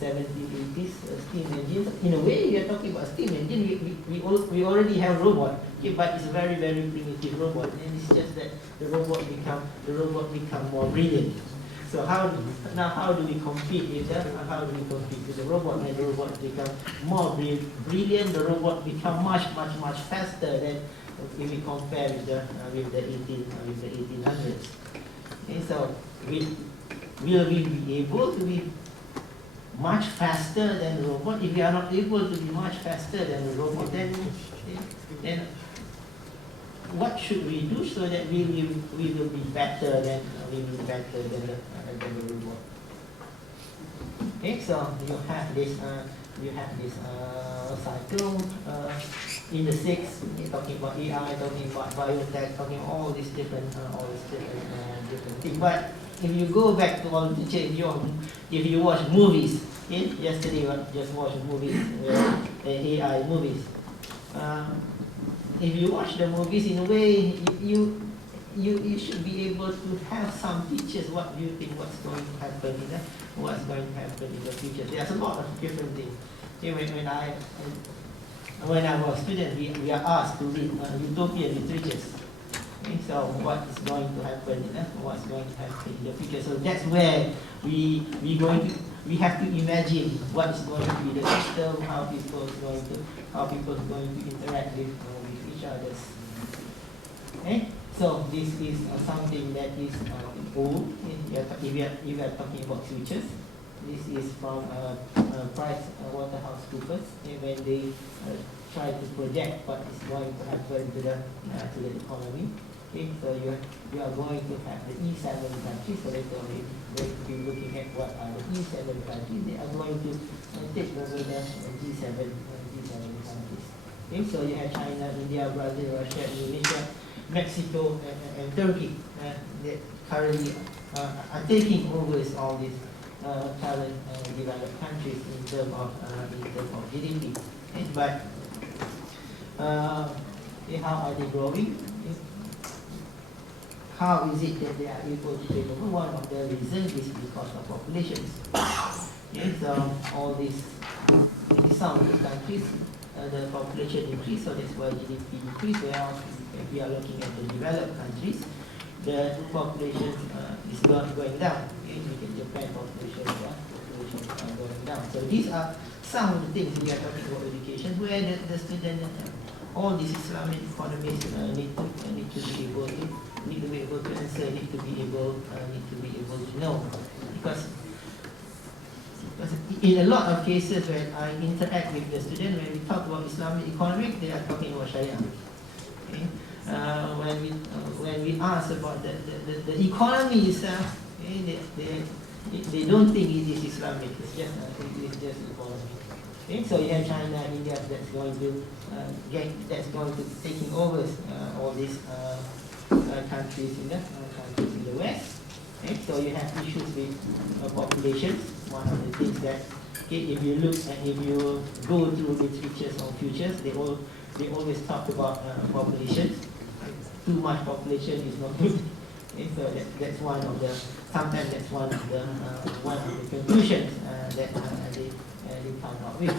1780s, steam engines. In a way, we are talking about steam engine. We already have robot, okay, but it's a very, very primitive robot, and it's just that the robot become more brilliant. So how do we compete with that? How do we compete with the robot? When the robot become more brilliant, the robot become much faster than if we compare with the 1800s. Okay, so will we be able to be much faster than the robot? If we are not able to be much faster than the robot, then what should we do so that we will be better than the robot? Okay, so you have this cycle in the 6. You're talking about AI, talking about biotech, talking all these different things. But if you go back to all the change, if you watch movies, okay? Yesterday I just watched movies, AI movies. If you watch the movies, in a way, you should be able to have some pictures. What do you think? What's going to happen in the future? There's a lot of different things. Okay, when I when I was a student, we are asked to read utopian literatures. Okay, so what is going to happen, what's going to happen in the future. So that's where we have to imagine what is going to be the system, how people are going to interact with each other. Okay? So this is something that is old. If we are talking about futures, this is from Price Waterhouse Coopers when they try to project what is going to happen to the economy. Okay, so you are going to have the E7 countries. So later on we're going to be looking at what are the E7 countries. They are going to take over the G7 countries. Okay, so you have China, India, Brazil, Russia, Indonesia, Mexico, and Turkey that currently are taking over all these current developed countries in terms of GDP. Okay, but how are they growing? How is it that they are able to take over? One of the reasons is because of populations. Yes, all these, in some of the countries, the population increase, so that's why GDP increase. Whereas if we are looking at the developed countries, the population is going down. Okay? In Japan, population are going down. So these are some of the things we are talking about education, where the student, all these Islamic economies need to be able to answer, need to be able to know, because in a lot of cases when I interact with the student, when we talk about Islamic economics, they are talking about Sharia. Okay? When we ask about the economy itself, okay, they don't think it is Islamic. It's just economy. Okay? So you have China, India that's going to taking over all these countries in the West. Okay? So you have issues with populations. One of the things that, okay, if you look and if you go through literatures on futures, they always talk about populations. Too much population is not good. Okay? So that's one of the, sometimes that's one of the conclusions that they come up with.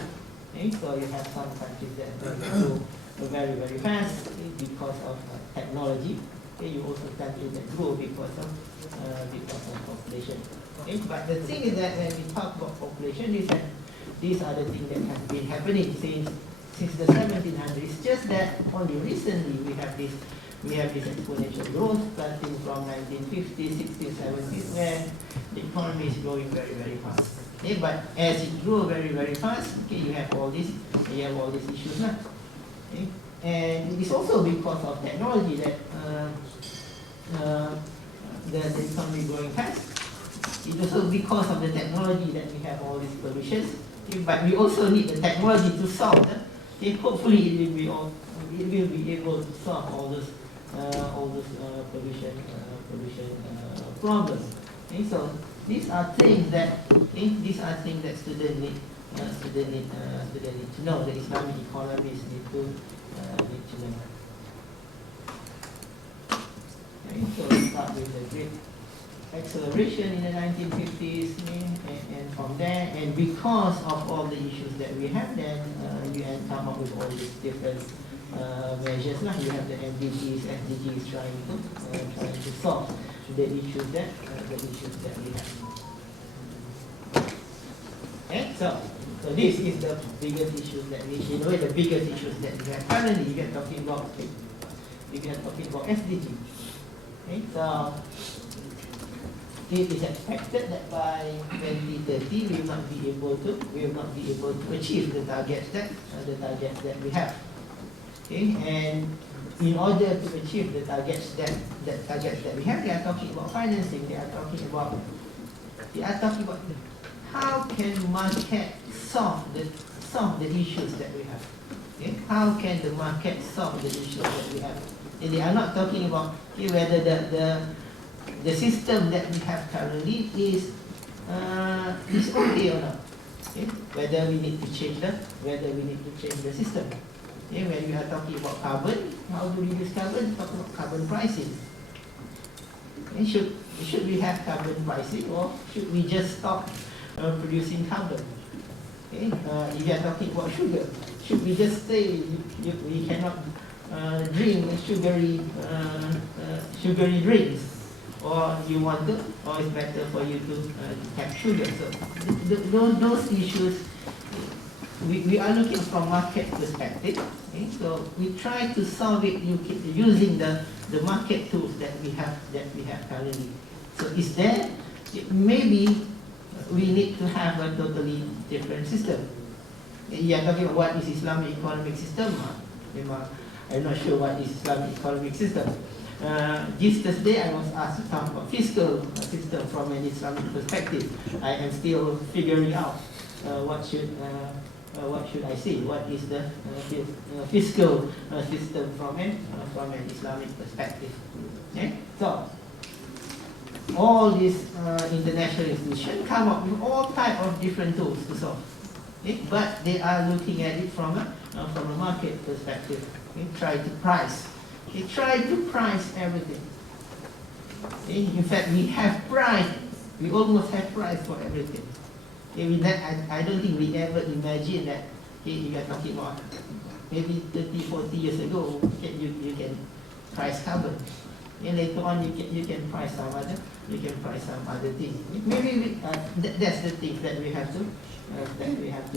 Okay? So you have some countries that go very, very fast because of technology. Okay? You also countries that grow because of population. Okay? But the thing is that when we talk about population, is that these are the things that have been happening since the 1700s. It's just that only recently we have this exponential growth starting from 1950s, 60s, 70s, where the economy is growing very, very fast. Okay? But as it grows very, very fast, okay, you have all these issues now. Okay? And it is also because of technology that the economy is growing fast. It's also because of the technology that we have all these pollutions. Okay? But we also need the technology to solve them. Okay? Hopefully it will be able to solve all those pollution problems. Okay? So these are things that students need to know. The Islamic economists need to know. Okay? So we start with the great acceleration in the 1950s, and from there, and because of all the issues that we have, then you come up with all these different measures. You have the MDGs, SDGs trying to solve the issues that we have. Okay? So this is the biggest issues that we, the biggest issues that we have. Currently, we are talking about SDG. Okay? So it is expected that by 2030 we will not be able to achieve the targets that we have. Okay? And in order to achieve the targets that we have, they are talking about financing. They are talking about how can market solve the issues that we have. Okay? How can the market solve the issues that we have? And they are not talking about whether the system that we have currently is okay or not. Okay? Whether we need to change the system. Okay? When we are talking about carbon, how do we use carbon? Talk about carbon pricing. Okay? Should we have carbon pricing, or should we just stop producing carbon? Okay? If you are talking about sugar, should we just say we cannot drink sugary drinks, or you want to, or it's better for you to have sugar? So those issues, we are looking from market perspective. Okay? So we try to solve it using the market tools that we have currently. So is there, maybe we need to have a totally different system. You are talking about what is Islamic economic system? I'm not sure what is Islamic economic system. This Thursday I was asked to talk about fiscal system from an Islamic perspective. I am still figuring out what should I say? What is the fiscal system from an Islamic perspective? Okay? So all these international institutions come up with all types of different tools to solve. Okay? But they are looking at it from a market perspective. Okay? Try to price. Okay? Try to price everything. Okay? In fact, we have price. We almost have price for everything. Okay? I don't think we ever imagined that. Okay? You are talking about maybe 30, 40 years ago, okay, you can price carbon. And later on, you can price some other things. Maybe that's the things that we have to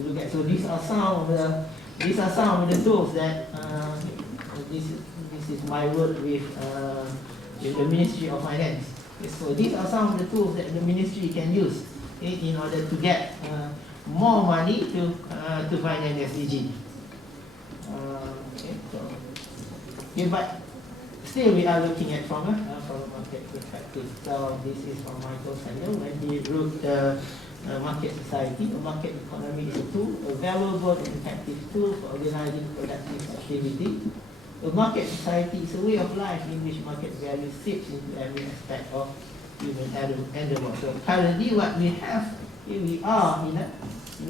look at. So these are some of the tools that this is my work with the Ministry of Finance. So these are some of the tools that the ministry can use in order to get more money to finance SDG. But still, we are looking at from a market perspective. So this is from Michael Sandel when he wrote the market society. A market economy is a tool, a valuable and effective tool for organizing productive activity. A market society is a way of life in which market value seeps into every aspect of human endeavor. So currently, what we have, here we are in a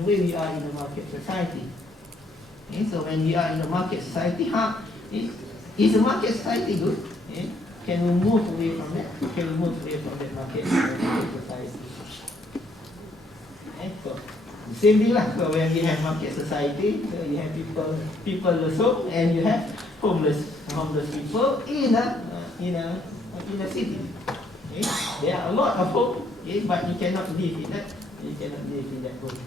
way we are in a market society. Okay, so when we are in a market society, is a market society good? Okay? Can we move away from that? Can we move away from that market society? Okay, so the same thing lah. So when we have market society, so you have people home, and you have homeless people in a city. Okay? There are a lot of home, okay, but you cannot live in that. You cannot live in that home.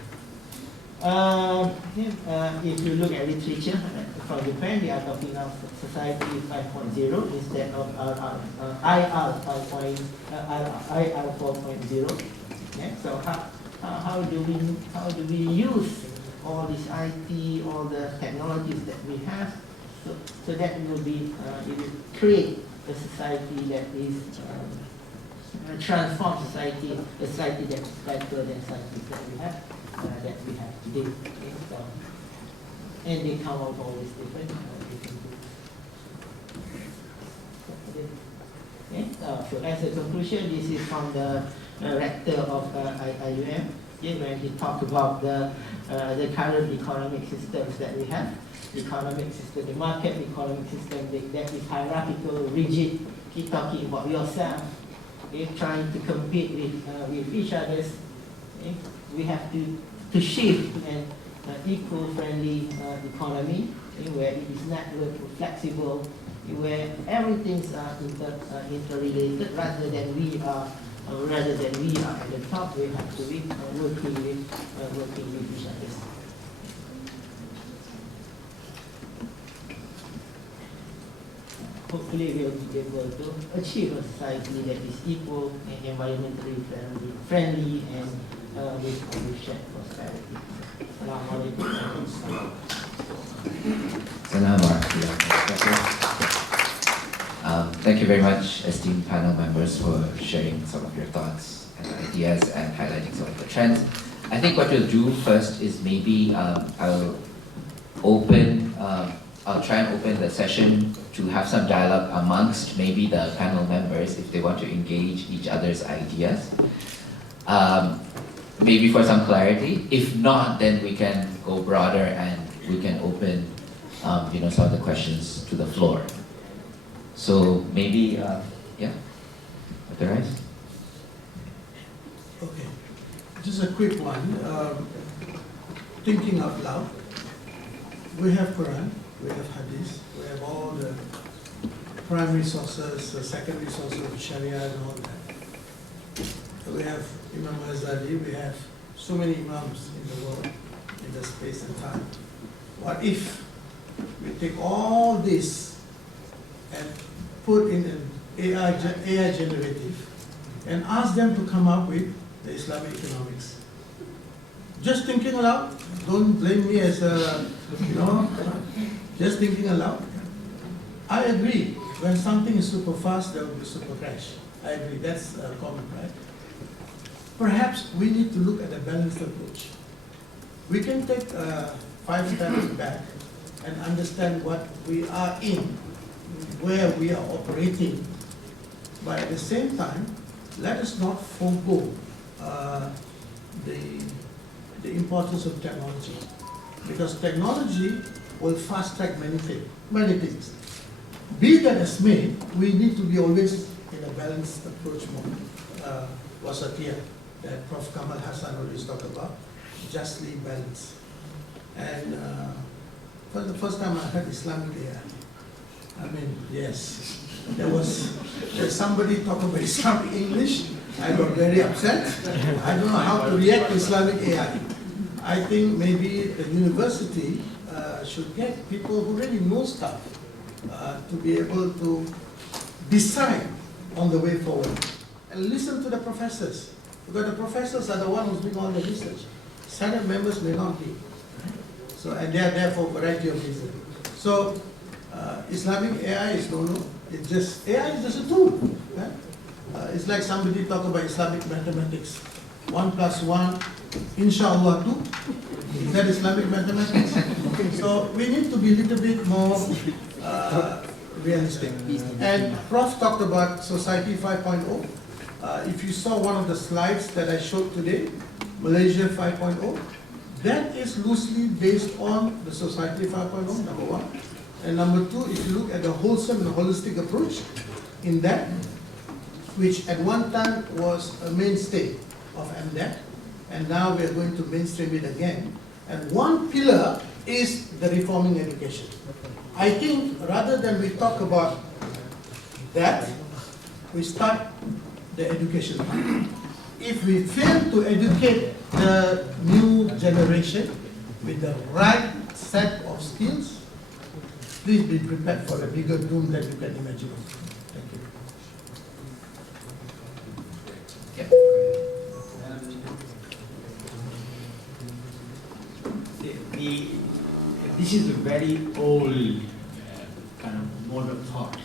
If you look at literature from Japan, they are talking of society 5.0 instead of IR 4.0. Yeah? So how do we use all this IT, all the technologies that we have, so that it will create a society that is transform society, a society that is better than society that we have today. Okay? So, and they come out all these different groups. Okay? So as a conclusion, this is from the rector of IIUM, okay, when he talked about the current economic systems that we have. Economic system, the market economic system that is hierarchical, rigid. Keep talking about yourself. Okay? Trying to compete with each other. Okay? We have to shift to an eco-friendly economy, where it is networked, flexible, where everything's interrelated, rather than we are at the top. We have to be working with each other. Hopefully we will be able to achieve a society that is equal and environmentally friendly and with shared prosperity. Assalamualaikum. Thank you very much, esteemed panel members, for sharing some of your thoughts and ideas and highlighting some of the trends. I think what we'll do first is maybe I'll try and open the session to have some dialogue amongst maybe the panel members if they want to engage each other's ideas. Maybe for some clarity. If not, then we can go broader and we can open some of the questions to the floor. So maybe, yeah, Dr. Rais? Okay, just a quick one. thinking out loud. We have Quran, we have Hadith, we have all the primary sources, secondary sources of Sharia and all that. We have Imam Ghazali, we have so many Imams in the world, in the space and time. What if we take all this and put in an AI generative and ask them to come up with the Islamic economics? Just thinking aloud, don't blame me as a, just thinking aloud. I agree, when something is super fast, there will be super crash. I agree, that's common, right? Perhaps we need to look at a balanced approach. We can take 5 steps back and understand what we are in, where we are operating. But at the same time, let us not forego the importance of technology. Because technology will fast track many things. Be that as may, we need to be always in a balanced approach mode. Wasatiyah, that Prof. Kamal Hassan always talked about, justly balanced. And for the first time I heard Islamic AI. I mean, yes, there's somebody talking about Islamic English. I got very upset. I don't know how to react to Islamic AI. I think maybe the university should get people who really know stuff to be able to decide on the way forward. And listen to the professors, because the professors are the ones who's doing all the research. Senate members may not be. So, and they are there for a variety of reasons. So, Islamic AI is no. It's just, AI is just a tool. Right? It's like somebody talk about Islamic mathematics. 1 + 1, inshallah 2. Is that Islamic mathematics? So we need to be a little bit more realistic. And Prof talked about Society 5.0. If you saw one of the slides that I showed today, Malaysia 5.0, that is loosely based on the Society 5.0, number one. And number two, if you look at the wholesome and holistic approach in that, which at one time was a mainstay of MDEC, and now we are going to mainstream it again. And one pillar is the reforming education. I think rather than we talk about that, we start the education part. If we fail to educate the new generation with the right set of skills, please be prepared for a bigger doom than you can imagine. Thank you. This is a very old kind of mode of thought.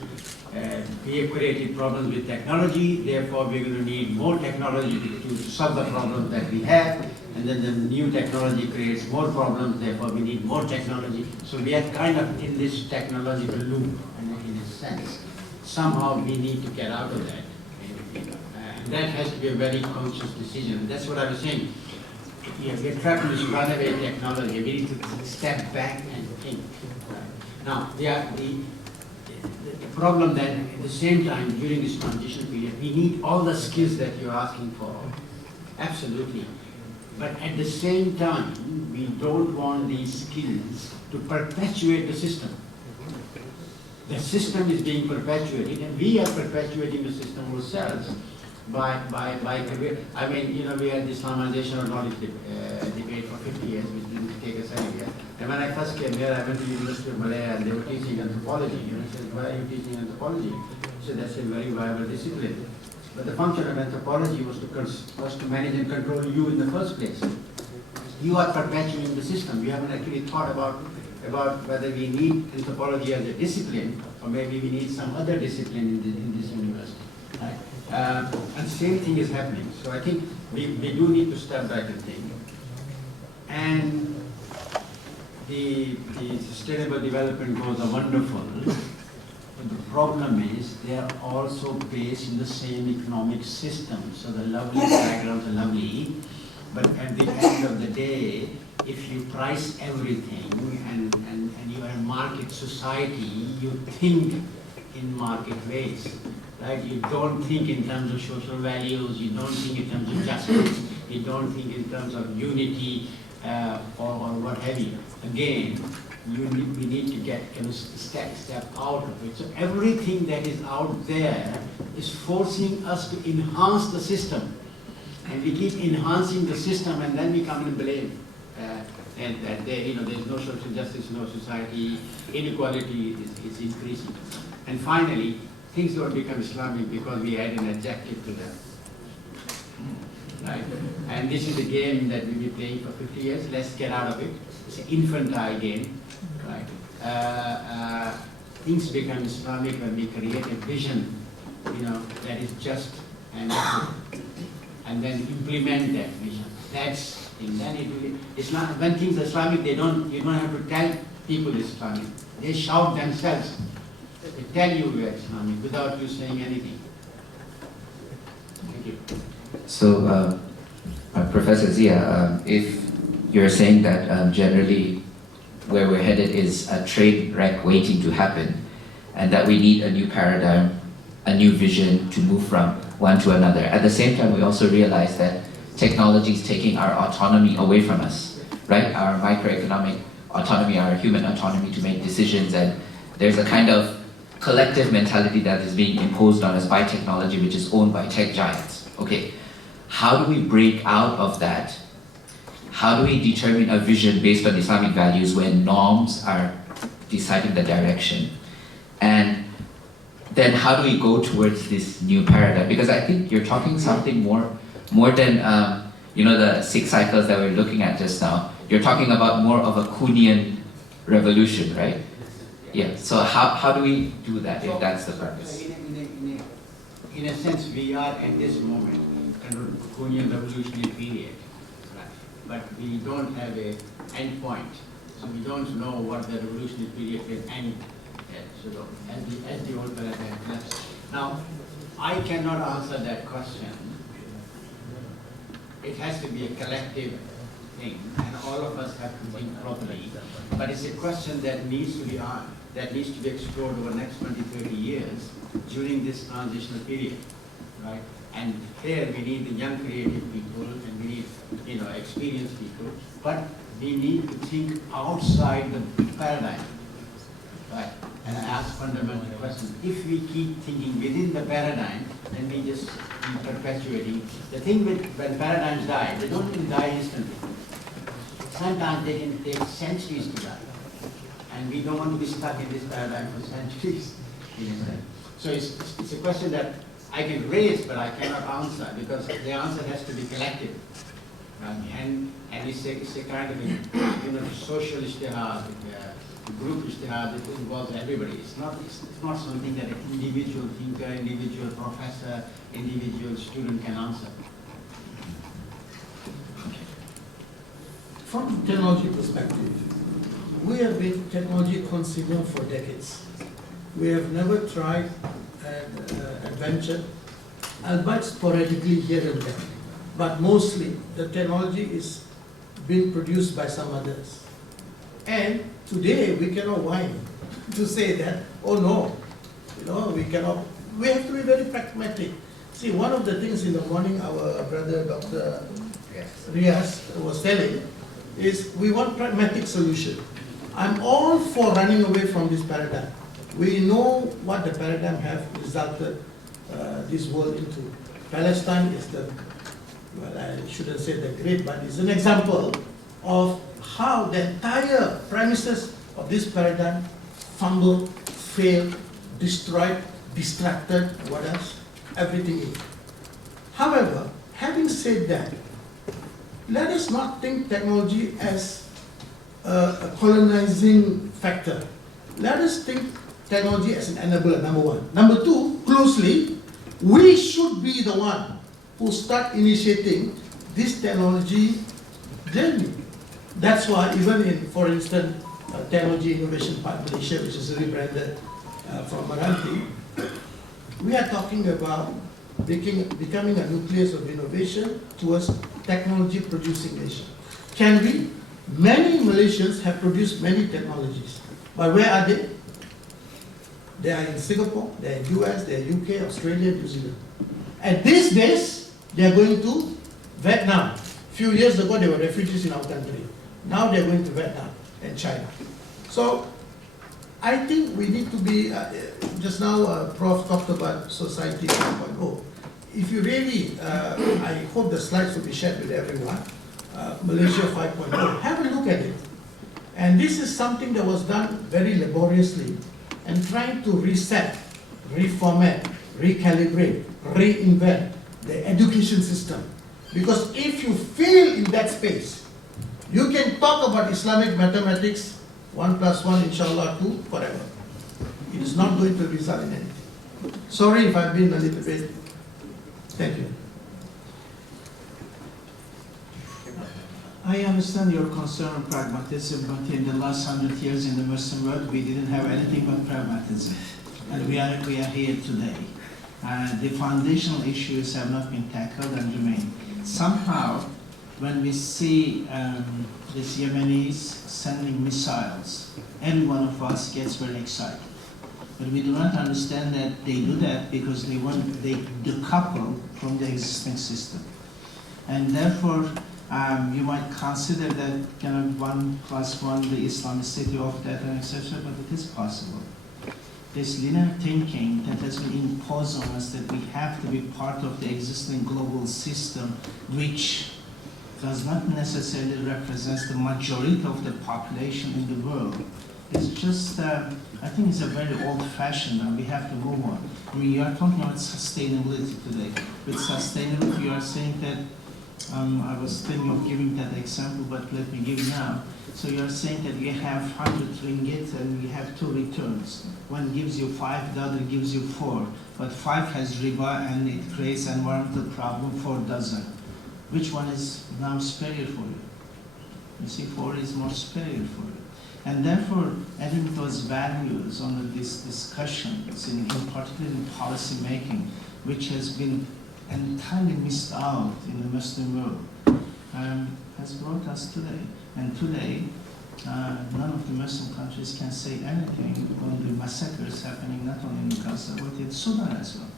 We have created problems with technology, therefore we're going to need more technology to solve the problems that we have, and then the new technology creates more problems, therefore we need more technology. So we are kind of in this technological loop, in a sense. Somehow we need to get out of that. And that has to be a very conscious decision. That's what I was saying. We're trapped in this runaway technology. We need to step back and think. Now, the problem that at the same time, during this transition period, we need all the skills that you're asking for. Absolutely. But at the same time, we don't want these skills to perpetuate the system. The system is being perpetuated, and we are perpetuating the system ourselves by career. I mean, we had the Islamization of knowledge debate for 50 years, which didn't take us anywhere. And when I first came here, I went to the University of Malaya, and they were teaching anthropology. I said, why are you teaching anthropology? So that's a very viable discipline. But the function of anthropology was to manage and control you in the first place. You are perpetuating the system. We haven't actually thought about whether we need anthropology as a discipline, or maybe we need some other discipline in this university. Right? And the same thing is happening. So I think we do need to step back and think. And the sustainable development goals are wonderful, but the problem is they are also based in the same economic system. So the lovely diagrams are lovely, but at the end of the day, if you price everything and you are a market society, you think in market ways. Right? You don't think in terms of social values, you don't think in terms of justice, you don't think in terms of unity, or what have you. Again, we need to get step out of it. So everything that is out there is forcing us to enhance the system. And we keep enhancing the system, and then we come and blame. And that there's no social justice, no society, inequality is increasing. And finally, things don't become Islamic because we add an adjective to them. Right? And this is a game that we've been playing for 50 years. Let's get out of it. It's an infantile game. Right? Things become Islamic when we create a vision, that is just and accurate, and then implement that vision. That's thing. Then it will. It's not when things are Islamic. You don't have to tell people it's Islamic. They shout themselves. They tell you we're Islamic without you saying anything. Thank you. So, Professor Zia, if you're saying that generally where we're headed is a train wreck waiting to happen, and that we need a new paradigm, a new vision to move from one to another. At the same time, we also realize that technology is taking our autonomy away from us, right? Our microeconomic autonomy, our human autonomy to make decisions, and there's a kind of collective mentality that is being imposed on us by technology, which is owned by tech giants. Okay, how do we break out of that? How do we determine a vision based on Islamic values when norms are deciding the direction? And then how do we go towards this new paradigm? Because I think you're talking something more than the 6 cycles that we're looking at just now. You're talking about more of a Kuliyyah revolution, right? Yeah. So how do we do that if that's the purpose? In a sense, we are at this moment under Kuliyyah revolutionary period, right? But we don't have an end point, so we don't know what the revolutionary period will end at. So as the old paradigm collapses. Now, I cannot answer that question. It has to be a collective thing, and all of us have to think properly. But it's a question that needs to be asked, that needs to be explored over the next 20, 30 years during this transitional period, right? And here we need the young creative people, and we need, experienced people, but we need to think outside the paradigm, right? And ask fundamental questions. If we keep thinking within the paradigm, then we just keep perpetuating. The thing when paradigms die, they don't even die instantly. Sometimes they can take centuries to die. And we don't want to be stuck in this paradigm for centuries. So it's a question that I can raise, but I cannot answer, because the answer has to be collective. And it's a kind of social ijtihad, group ijtihad that involves everybody. It's not something that an individual thinker, individual professor, individual student can answer. From technology perspective, we have been technology consumer for decades. We have never tried an adventure, albeit sporadically here and there. But mostly, the technology is being produced by some others. And today, we cannot whine to say that, oh no, we cannot. We have to be very pragmatic. See, one of the things in the morning our brother Dr. Riasat was telling is we want pragmatic solution. I'm all for running away from this paradigm. We know what the paradigm have resulted this world into. Palestine is well, I shouldn't say the great, but it's an example of how the entire premises of this paradigm fumbled, failed, destroyed, distracted, what else? Everything in. However, having said that, let us not think technology as a colonizing factor. Let us think technology as an enabler, number one. Number two, closely, we should be the one who start initiating this technology journey. That's why even in, for instance, Technology Innovation Park Malaysia, which is rebranded from MRANTI, we are talking about becoming a nucleus of innovation towards technology producing nation. Can we? Many Malaysians have produced many technologies, but where are they? They are in Singapore, they are in US, they are UK, Australia, New Zealand. And these days, they are going to Vietnam. A few years ago, they were refugees in our country. Now they're going to Vietnam and China. So I think we need to be, just now Prof talked about Society 5.0. If you really, I hope the slides will be shared with everyone, Malaysia 5.0, have a look at it. And this is something that was done very laboriously and trying to reset, reformat, recalibrate, reinvent the education system. Because if you fail in that space, you can talk about Islamic mathematics, 1 + 1, inshallah, 2, forever. It is not going to result in anything. Sorry if I've been a little bit. Thank you. I understand your concern on pragmatism, but in the last 100 years in the Muslim world, we didn't have anything but pragmatism. And we are here today. The foundational issues have not been tackled and remain. Somehow, when we see these Yemenis sending missiles, every one of us gets very excited. But we do not understand that they do that because they decouple from the existing system. And therefore, you might consider that 1 + 1, the Islamicity of that, and etc., but it is possible. This linear thinking that has been imposed on us that we have to be part of the existing global system, which does not necessarily represent the majority of the population in the world. It's just, I think it's a very old-fashioned, and we have to move on. I mean, you are talking about sustainability today. With sustainability, you are saying that, I was thinking of giving that example, but let me give it now. So you are saying that you have 100 ringgit and you have 2 returns. One gives you 5, the other gives you 4. But 5 has riba and it creates an environmental problem, 4 doesn't. Which one is now superior for you? You see, 4 is more superior for you. And therefore, adding those values on these discussions, in particular in policy making, which has been entirely missed out in the Muslim world, has brought us today. And today, none of the Muslim countries can say anything on the massacres happening not only in Gaza, but in Sudan as well.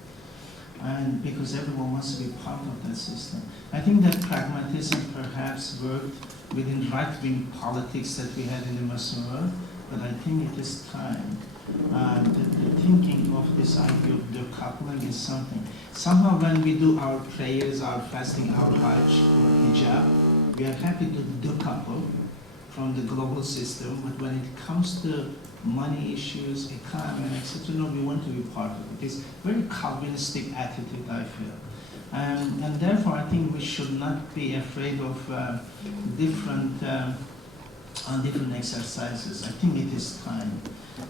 And because everyone wants to be part of that system. I think that pragmatism perhaps worked within right-wing politics that we had in the Muslim world, but I think it is time. The thinking of this idea of decoupling is something. Somehow when we do our prayers, our fasting, our Hajj, or hijab, we are happy to decouple from the global system, but when it comes to money issues, economy, etc., no, we want to be part of it. It's a very Calvinistic attitude, I feel. And therefore, I think we should not be afraid of different exercises. I think it is time.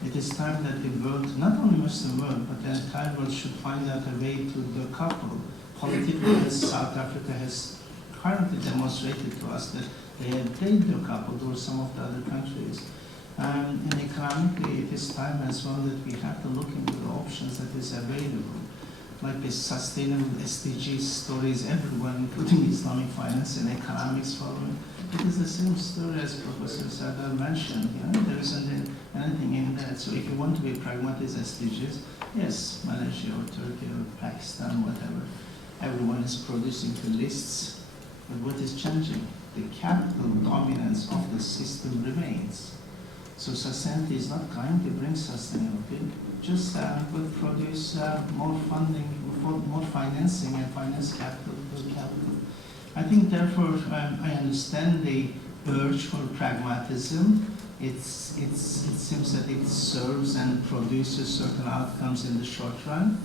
It is time that the world, not only Muslim world, but the entire world should find out a way to decouple. Politically, as South Africa has currently demonstrated to us that they decoupled, or some of the other countries. And economically, it is time as well that we have to look into the options that is available. Like the sustainable SDG stories everywhere, including Islamic finance and economics following. It is the same story as Professor Sardar mentioned. There isn't anything in that. So if you want to be pragmatic SDGs, yes, Malaysia or Turkey or Pakistan, whatever, everyone is producing the lists. But what is changing? The capital dominance of the system remains. So Sasana is not going to bring sustainability, just will produce more funding, more financing and finance capital. I think therefore I understand the urge for pragmatism. It seems that it serves and produces certain outcomes in the short run,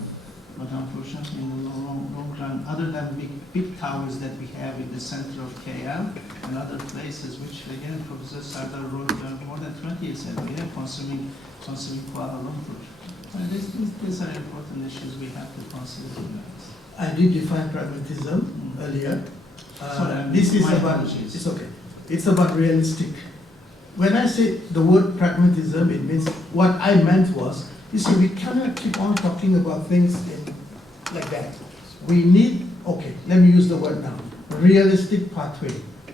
but unfortunately in the long run, other than big towers that we have in the center of KL and other places, which again Professor Sardar wrote more than 20 years ago, consuming Kuala Lumpur. These are important issues we have to consider. I did define pragmatism earlier. Sorry, this is about, it's okay. It's about realistic. When I say the word pragmatism, it means what I meant was, you see, we cannot keep on talking about things like that. We need, okay, let me use the word now, realistic pathway,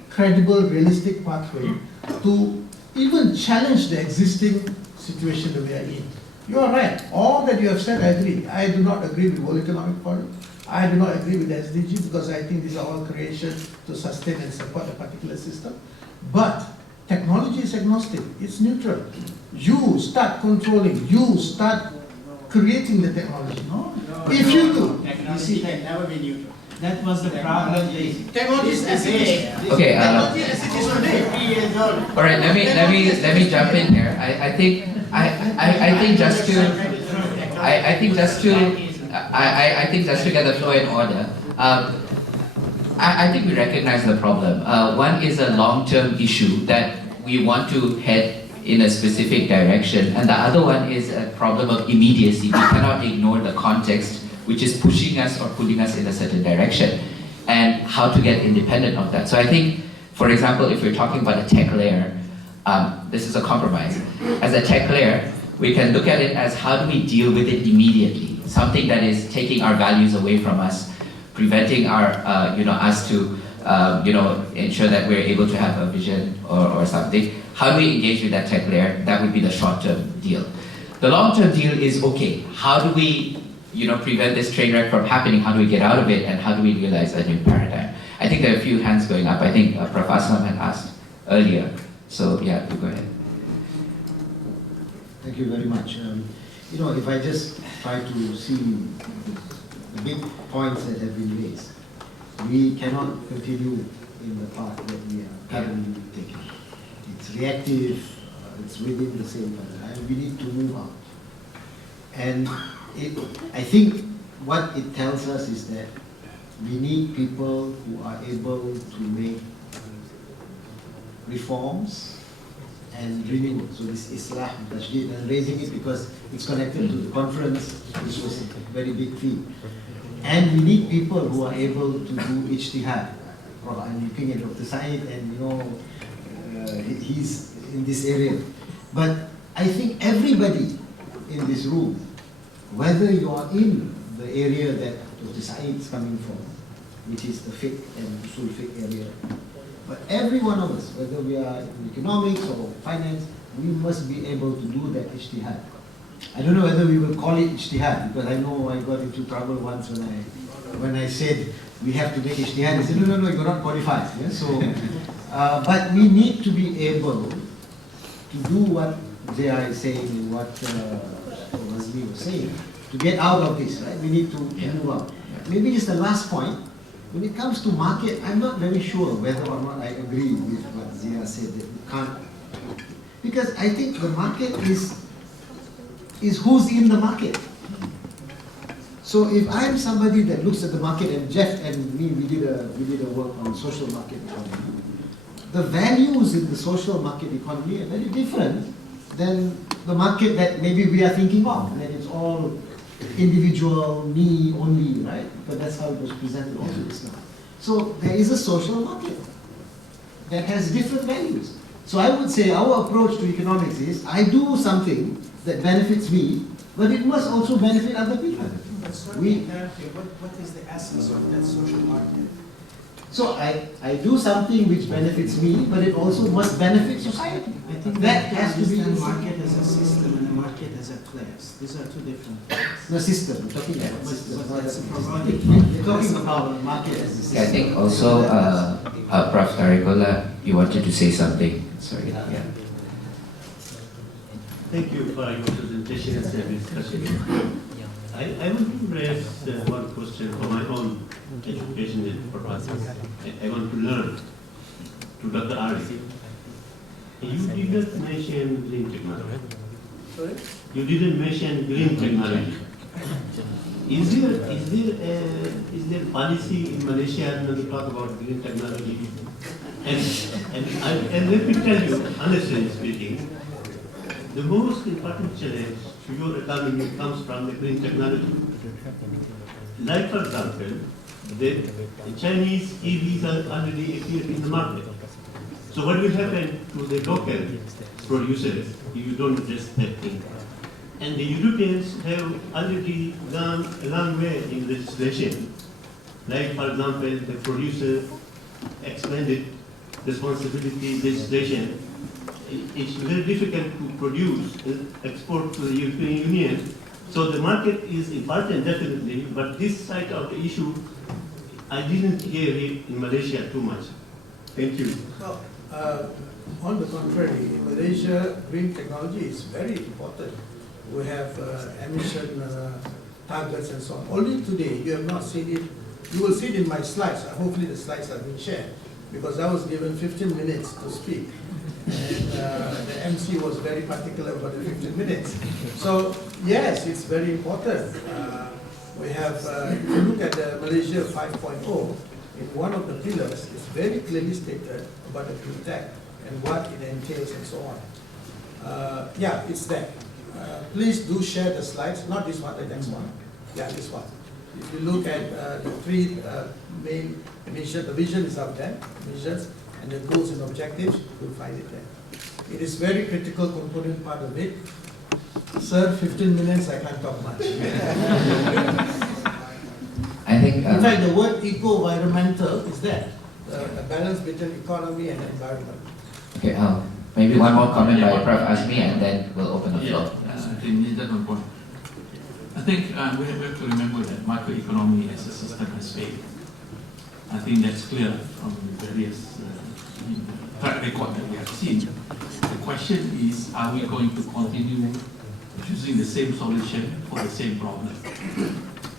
credible, realistic pathway to even challenge the existing situation that we are in. You are right. All that you have said, I agree. I do not agree with World Economic Forum. I do not agree with SDG because I think these are all creations to sustain and support a particular system. But Technology is agnostic, it's neutral. You start controlling, you start creating the technology. No? If you do, Technology can never be neutral. That was the problem. technology is as it is. Okay, Technology as it is today. 50 years old. all right, let me jump in here. I think just to get the flow in order, I think we recognize the problem. One is a long-term issue that we want to head in a specific direction, and the other one is a problem of immediacy. We cannot ignore the context which is pushing us or pulling us in a certain direction, and how to get independent of that. So I think, for example, if we're talking about a tech layer, this is a compromise. As a tech layer, we can look at it as how do we deal with it immediately, something that is taking our values away from us, preventing our, us to, ensure that we're able to have a vision or something. How do we engage with that tech layer? That would be the short-term deal. The long-term deal is, okay, how do we, prevent this train wreck from happening? How do we get out of it? And how do we realize a new paradigm? I think there are a few hands going up. I think Prof. Aslam had asked earlier. So yeah, you go ahead. Thank you very much. If I just try to see the big points that have been raised, we cannot continue in the path that we are currently taking. It's reactive, it's within the same paradigm. We need to move out. And I think what it tells us is that we need people who are able to make reforms and renewal. So this Islah, Tashdid, and raising it because it's connected to the conference, which was a very big theme. And we need people who are able to do ijtihad. I'm looking at Dr. Said, and he's in this area. But I think everybody in this room, whether you are in the area that Dr. Said is coming from, which is the fiqh and usul fiqh area, but every one of us, whether we are in economics or finance, we must be able to do that ijtihad. I don't know whether we will call it ijtihad, because I know I got into trouble once when I said we have to make ijtihad. I said, no, you're not qualified. Yeah? So, but we need to be able to do what Zia is saying and what Azmi was saying, to get out of this, right? We need to move out. Maybe just the last point, when it comes to market, I'm not very sure whether or not I agree with what Zia said, that we can't, because I think the market is who's in the market. So if I'm somebody that looks at the market, and Jeff and me, we did a work on social market economy, the values in the social market economy are very different than the market that maybe we are thinking of, and it's all individual, me only, right? But that's how it was presented also just now. So there is a social market that has different values. So I would say our approach to economics is, I do something that benefits me, but it must also benefit other people. But sorry, what is the essence of that social market? So I do something which benefits me, but it also must benefit society. I think that has to be the market as a system and a market as a class. These are two different things. The system, we're talking about system. But that's a problematic. We're talking about market as a system. I think also, Prof. Tarikola, you wanted to say something. Sorry. Yeah. Thank you for your presentation and discussion. I want to raise one question for my own education purposes. I want to learn to Dr. Arif. You didn't mention green technology. Sorry? You didn't mention green technology. Is there policy in Malaysia when we talk about green technology? And let me tell you, honestly speaking, the most important challenge to your economy comes from the green technology. Like, for example, the Chinese EVs are already appeared in the market. So what will happen to the local producers if you don't address that thing? And the Europeans have already gone a long way in legislation. Like, for example, the producer expanded responsibility legislation. It's very difficult to produce, export to the European Union. So the market is important, definitely, but this side of the issue, I didn't hear it in Malaysia too much. Thank you. Well, On the contrary, in Malaysia, green technology is very important. We have emission targets and so on. Only today, you have not seen it. You will see it in my slides. Hopefully the slides have been shared, because I was given 15 minutes to speak. And the MC was very particular about the 15 minutes. So yes, it's very important. We have, if you look at the Malaysia 5.0, in one of the pillars, it's very clearly stated about the green tech and what it entails and so on. Yeah, it's there. Please do share the slides, not this one, the next one. Yeah, this one. If you look at the three main missions, the vision is up there, missions, and the goals and objectives, you'll find it there. It is very critical component part of it. Sir, 15 minutes, I can't talk much. I think. In fact, the word eco-environmental is there. The balance between economy and environment. Okay, maybe one more comment by Prof. Azmi, and then we'll open the floor. I think that's one point. I think we have to remember that microeconomy as a system has failed. I think that's clear from various track record that we have seen. The question is, are we going to continue using the same solution for the same problem?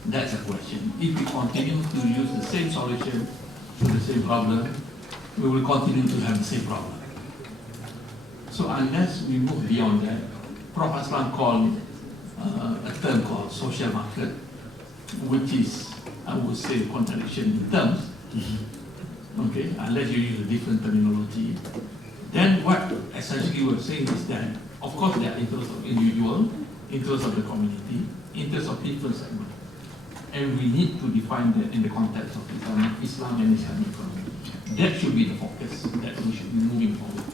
That's a question. If we continue to use the same solution for the same problem, we will continue to have the same problem. So unless we move beyond that, Prof. Aslan called a term called social market, which is, I would say, contradiction in terms. Okay, unless you use a different terminology. Then what essentially we're saying is that, of course, there are interests of individual, interests of the community, interests of different segments. And we need to define that in the context of Islam and Islamic economy. That should be the focus that we should be moving forward.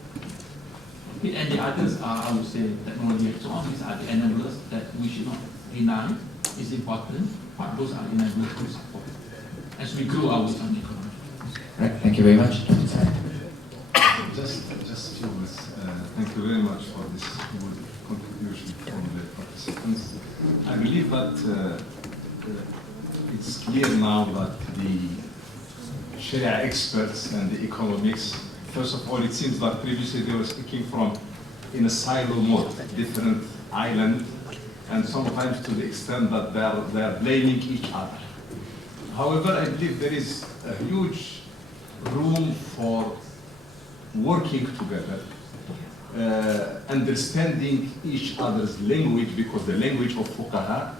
Okay, and the others are, I would say, technology and so on. These are the enablers that we should not deny is important, but those are enablers to support as we grow our Islamic economy. Right, thank you very much. Just few words. Thank you very much for this good contribution from the participants. I believe that it's clear now that the Sharia experts and the economics, first of all, it seems that previously they were speaking from in a silo mode, different islands, and sometimes to the extent that they are blaming each other. However, I believe there is a huge room for working together, understanding each other's language, because the language of fuqaha,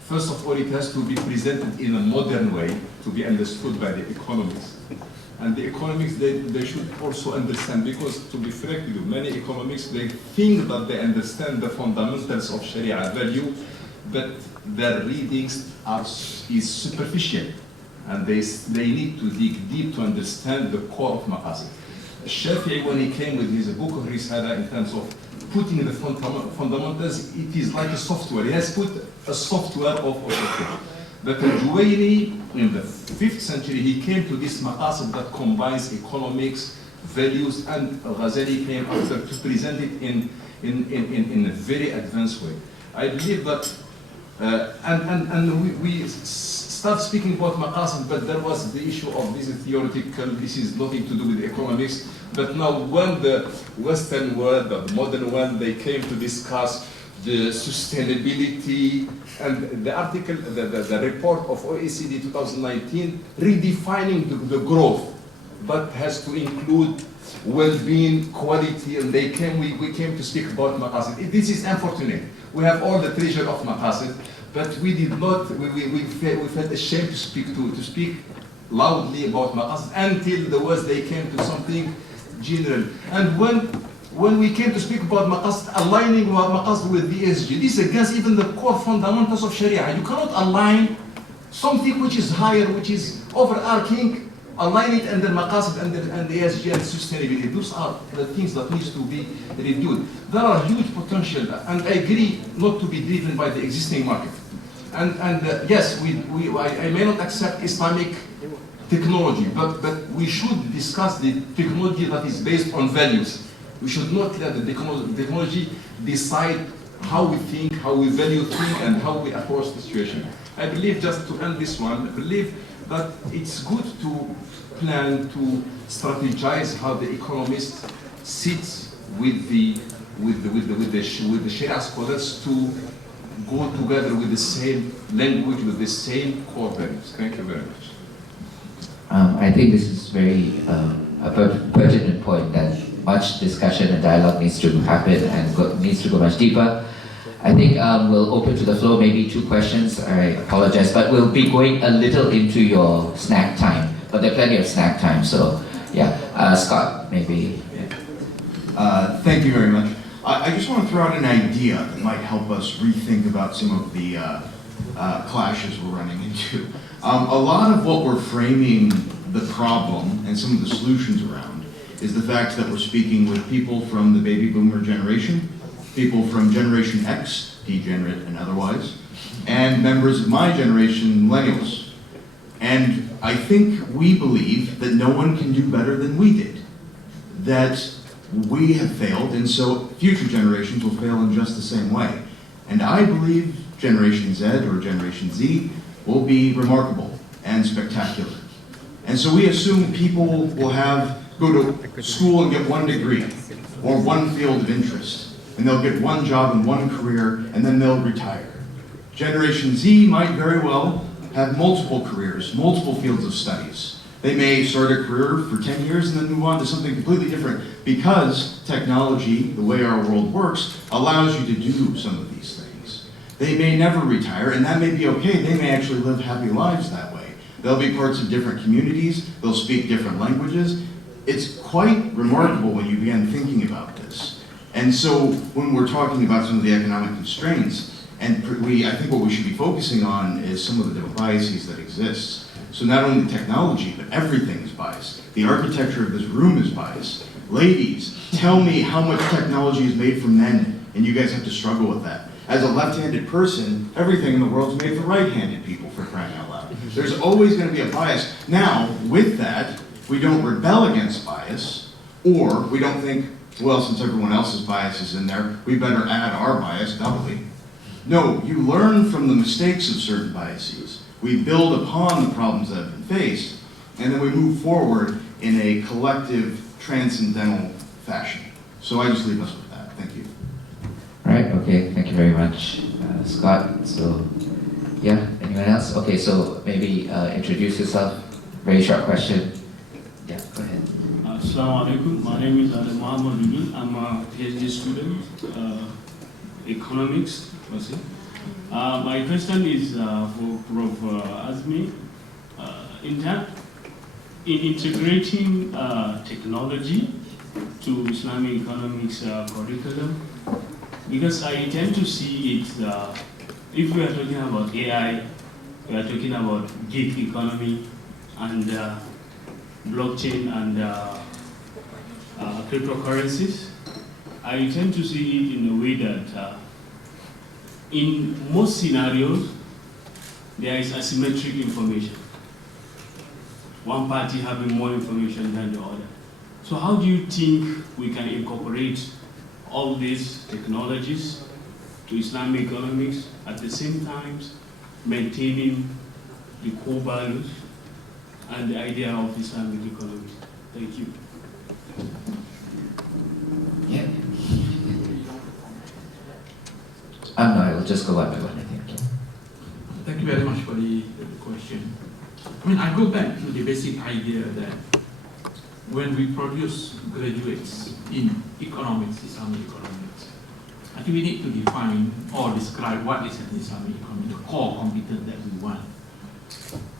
first of all, it has to be presented in a modern way to be understood by the economics. And the economics, they should also understand, because to be frank with you, many economics, they think that they understand the fundamentals of Sharia value, but their readings is superficial. And they need to dig deep to understand the core of maqasid. Shafi'i, when he came with his book of Risala in terms of putting the fundamentals, it is like a software. He has put a software of software. But Al-Juwayni, in the 5th century, he came to this maqasid that combines economics, values, and Ghazali came after to present it in a very advanced way. I believe that, we start speaking about maqasid, but there was the issue of this is theoretical, this is nothing to do with economics. But now when the Western world, the modern world, they came to discuss the sustainability, and the article, the report of OECD 2019, redefining the growth, but has to include well-being, quality, and we came to speak about maqasid. This is unfortunate. We have all the treasure of maqasid, but we did not, we felt ashamed to speak loudly about maqasid until the West, they came to something general. And when we came to speak about maqasid, aligning maqasid with the ESG, this is against even the core fundamentals of Sharia. You cannot align something which is higher, which is overarching, align it under maqasid and the ESG and sustainability. Those are the things that needs to be reviewed. There are huge potential, and I agree not to be driven by the existing market. And yes, I may not accept Islamic technology, but we should discuss the technology that is based on values. We should not let the technology decide how we think, how we value things, and how we approach the situation. I believe, just to end this one, I believe that it's good to plan, to strategize how the economists sit with the Sharia scholars to go together with the same language, with the same core values. Thank you very much. I think this is very a pertinent point, that much discussion and dialogue needs to happen and needs to go much deeper. I think we'll open to the floor, maybe 2 questions. I apologize, but we'll be going a little into your snack time, but there are plenty of snack time, so yeah. Scott, maybe. Thank you very much. I just want to throw out an idea that might help us rethink about some of the clashes we're running into. A lot of what we're framing the problem and some of the solutions around is the fact that we're speaking with people from the baby boomer generation, people from Generation X, degenerate and otherwise, and members of my generation, millennials. And I think we believe that no one can do better than we did, that we have failed, and so future generations will fail in just the same way. And I believe Generation Z or Generation Z will be remarkable and spectacular. And so we assume people will go to school and get 1 degree or 1 field of interest, and they'll get 1 job and 1 career, and then they'll retire. Generation Z might very well have multiple careers, multiple fields of studies. They may start a career for 10 years and then move on to something completely different, because technology, the way our world works, allows you to do some of these things. They may never retire, and that may be okay. They may actually live happy lives that way. They'll be parts of different communities. They'll speak different languages. It's quite remarkable when you begin thinking about this. And so when we're talking about some of the economic constraints, and I think what we should be focusing on is some of the biases that exist. So not only technology, but everything is biased. The architecture of this room is biased. Ladies, tell me how much technology is made for men, and you guys have to struggle with that. As a left-handed person, everything in the world is made for right-handed people, for crying out loud. There's always going to be a bias. Now, with that, we don't rebel against bias, or we don't think, well, since everyone else's bias is in there, we better add our bias doubly. No, you learn from the mistakes of certain biases. We build upon the problems that have been faced, and then we move forward in a collective, transcendental fashion. So I just leave us with that. Thank you. All right, okay, thank you very much, Scott. So, yeah, anyone else? Okay, so maybe introduce yourself. Very short question. Yeah, go ahead. Assalamu alaikum. My name is Mohammad. I'm a PhD student, economics. My question is for Prof. Azmi. In integrating technology to Islamic economics curriculum, because I tend to see it, if we are talking about AI, we are talking about gig economy and blockchain and cryptocurrencies. I tend to see it in a way that in most scenarios, there is asymmetric information. One party having more information than the other. So how do you think we can incorporate all these technologies to Islamic economics at the same time maintaining the core values and the idea of Islamic economics? Thank you. Yeah. No, I will just go one by one, I think. Thank you very much for the question. I mean, I go back to the basic idea that when we produce graduates in economics, Islamic economics, I think we need to define or describe what is an Islamic economy, the core competence that we want.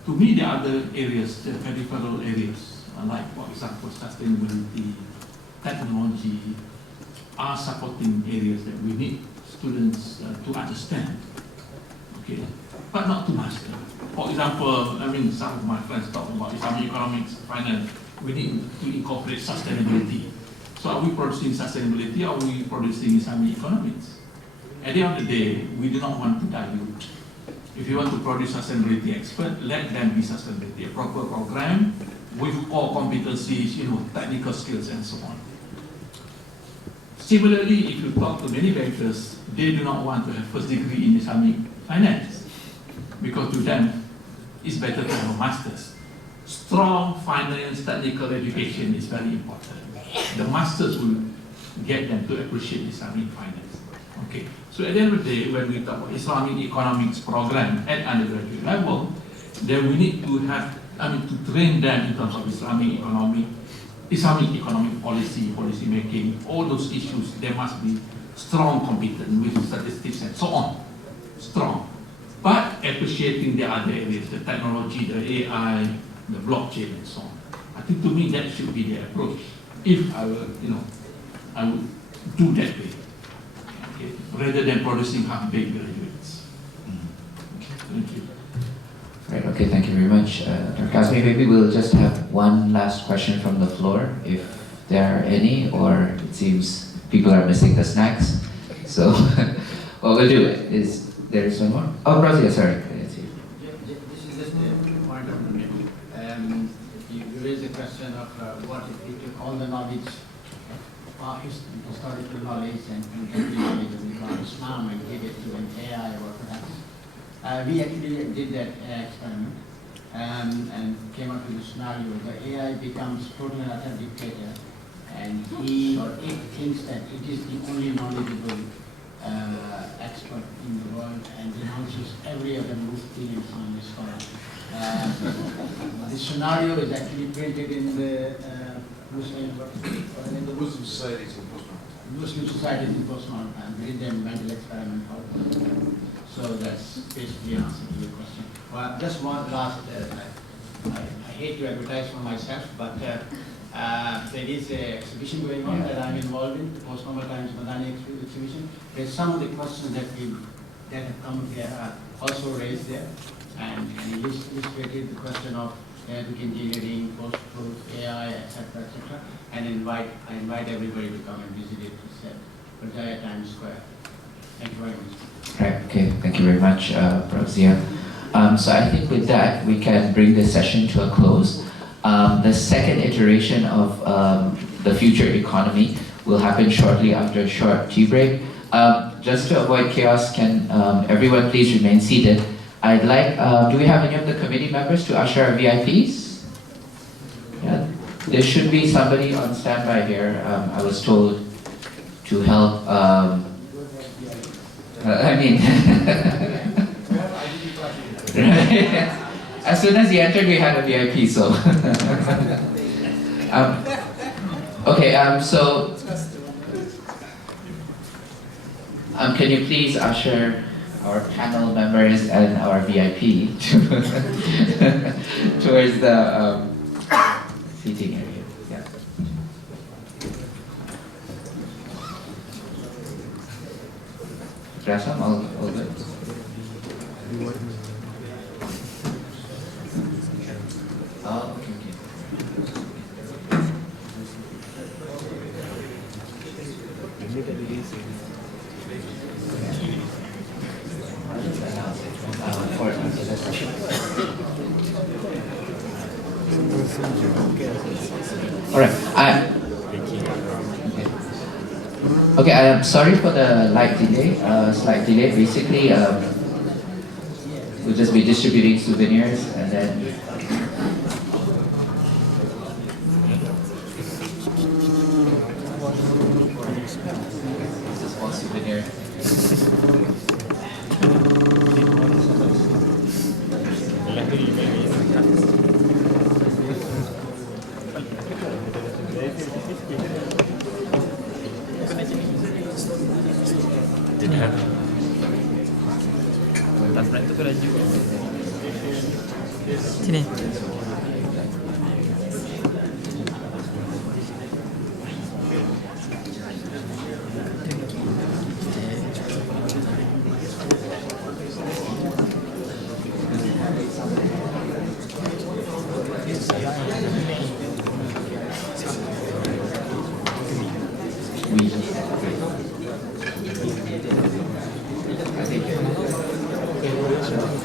To me, the other areas, the peripheral areas, like, for example, sustainability, technology, are supporting areas that we need students to understand, okay, but not to master. For example, I mean, some of my friends talk about Islamic economics, finance. We need to incorporate sustainability. So are we producing sustainability or are we producing Islamic economics? At the end of the day, we do not want to dilute. If you want to produce sustainability expert, let them be sustainability, a proper program with core competencies, technical skills and so on. Similarly, if you talk to many bankers, they do not want to have first degree in Islamic finance. because to them, it's better to have a master's. Strong finance, technical education is very important. The masters will get them to appreciate Islamic finance. Okay, so at the end of the day, when we talk about Islamic economics program at undergraduate level, then we need to have, to train them in terms of Islamic economic policy making, all those issues. There must be strong competence with statistics and so on, strong. But appreciating the other areas, the technology, the AI, the blockchain, and so on. I think to me that should be the approach. If I were, I would do that way, okay, rather than producing half-baked graduates. Okay, thank you. Right, okay, thank you very much. Dr. Azmi, maybe we'll just have one last question from the floor, if there are any, or it seems people are missing the snacks. So what we'll do is, there's one more? Oh, Rosie, sorry. This is just a point of the middle. You raised the question of what if we took all the knowledge, historical knowledge and contemporary knowledge of Islam and give it to an AI or perhaps. We actually did that experiment and came up with a scenario. The AI becomes total and utter dictator, and he or it thinks that it is the only knowledgeable expert in the world and denounces every other Mufti and Islamic scholar. The scenario is actually printed in the Muslim societies in postmodern. Muslim societies in postmodern time. We did a mental experiment. So that's basically an answer to your question. Well, just one last, I hate to advertise for myself, but there is an exhibition going on that I'm involved in, the Post-Normal Times Madani exhibition. There's some of the questions that have come here are also raised there, and illustrated the question of Arabic engineering, post-truth, AI, etc., and I invite everybody to come and visit it. It's at Berjaya Times Square. Thank you very much. Right, okay, thank you very much, Prof. Zia. So I think with that, we can bring this session to a close. The second iteration of the future economy will happen shortly after a short tea break. Just to avoid chaos, can everyone please remain seated? I'd like, do we have any of the committee members to usher our VIPs? Yeah, there should be somebody on standby here. I was told to help, as soon as he entered, we had a VIP, so. So, can you please usher our panel members and our VIP towards the seating area? Yeah. Rasam, all good? Oh, okay. All right. Okay, I am sorry for the slight delay. Basically, we'll just be distributing souvenirs and then. This is one souvenir. Sini.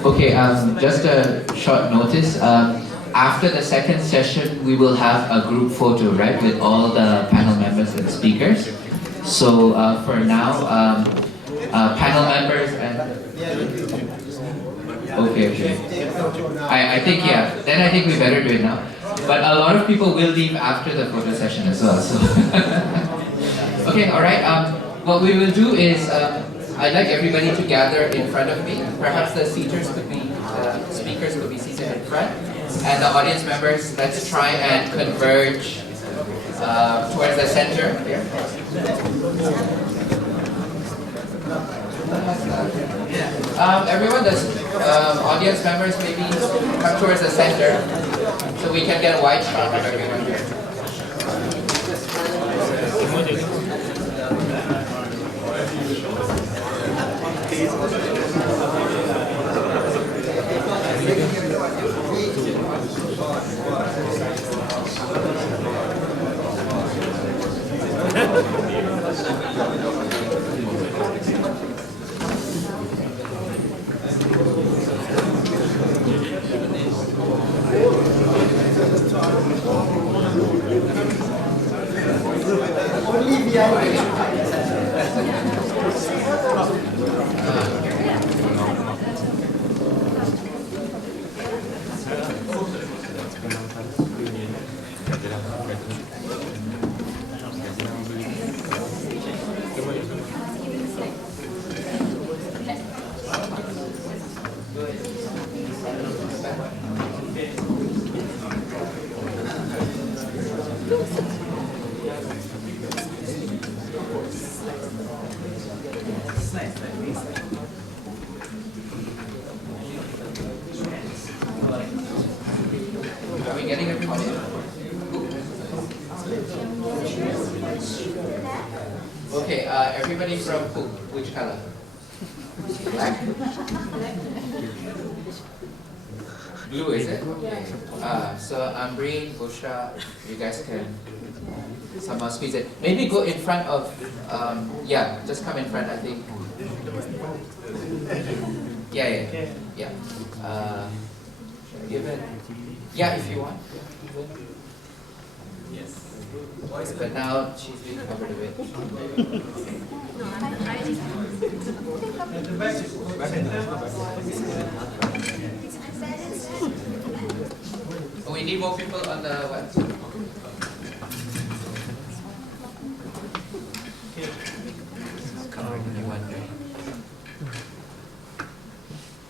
Okay, just a short notice. After the second session, we will have a group photo, right, with all the panel members and speakers. So for now, panel members and Okay. I think, yeah. Then I think we better do it now. But a lot of people will leave after the photo session as well. So okay, all right. What we will do is I'd like everybody to gather in front of me. Perhaps the speakers could be seated in front, and the audience members, let's try and converge towards the center here. Everyone, the audience members, maybe come towards the center so we can get a wide shot of everyone here. Everybody from who? Which color? Black? Blue, is it? So Amri, Bushra, you guys can somehow squeeze it. Maybe go in front of, yeah, just come in front, I think. Yeah. Give it. Yeah, if you want. Yes. But now she's being covered a bit. Oh, we need more people on the website.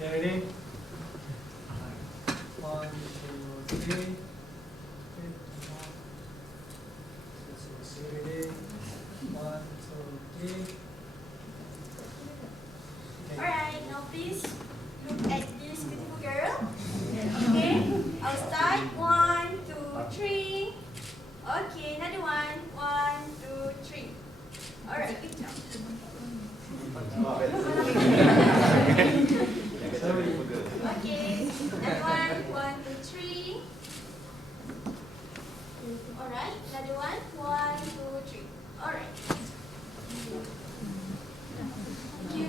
Okay, ready? 1, 2, 3. Ready? 1, 2, 3. Alright, now please look at this beautiful girl. Okay, I'll start. 1, 2, 3. Okay, another one. 1, 2, 3. Alright, good job. Okay, another one. 1, 2, 3. Alright, another one. 1, 2, 3. Alright. Thank you.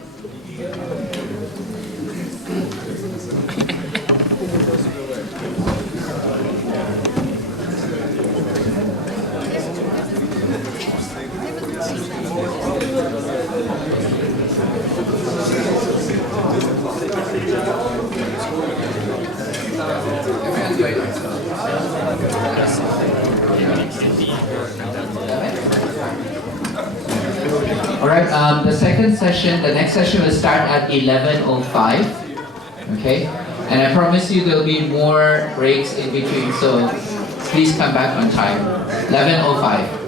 Alright, the second session, the next session will start at 11:05. Okay? And I promise you there'll be more breaks in between, so please come back on time. 11:05.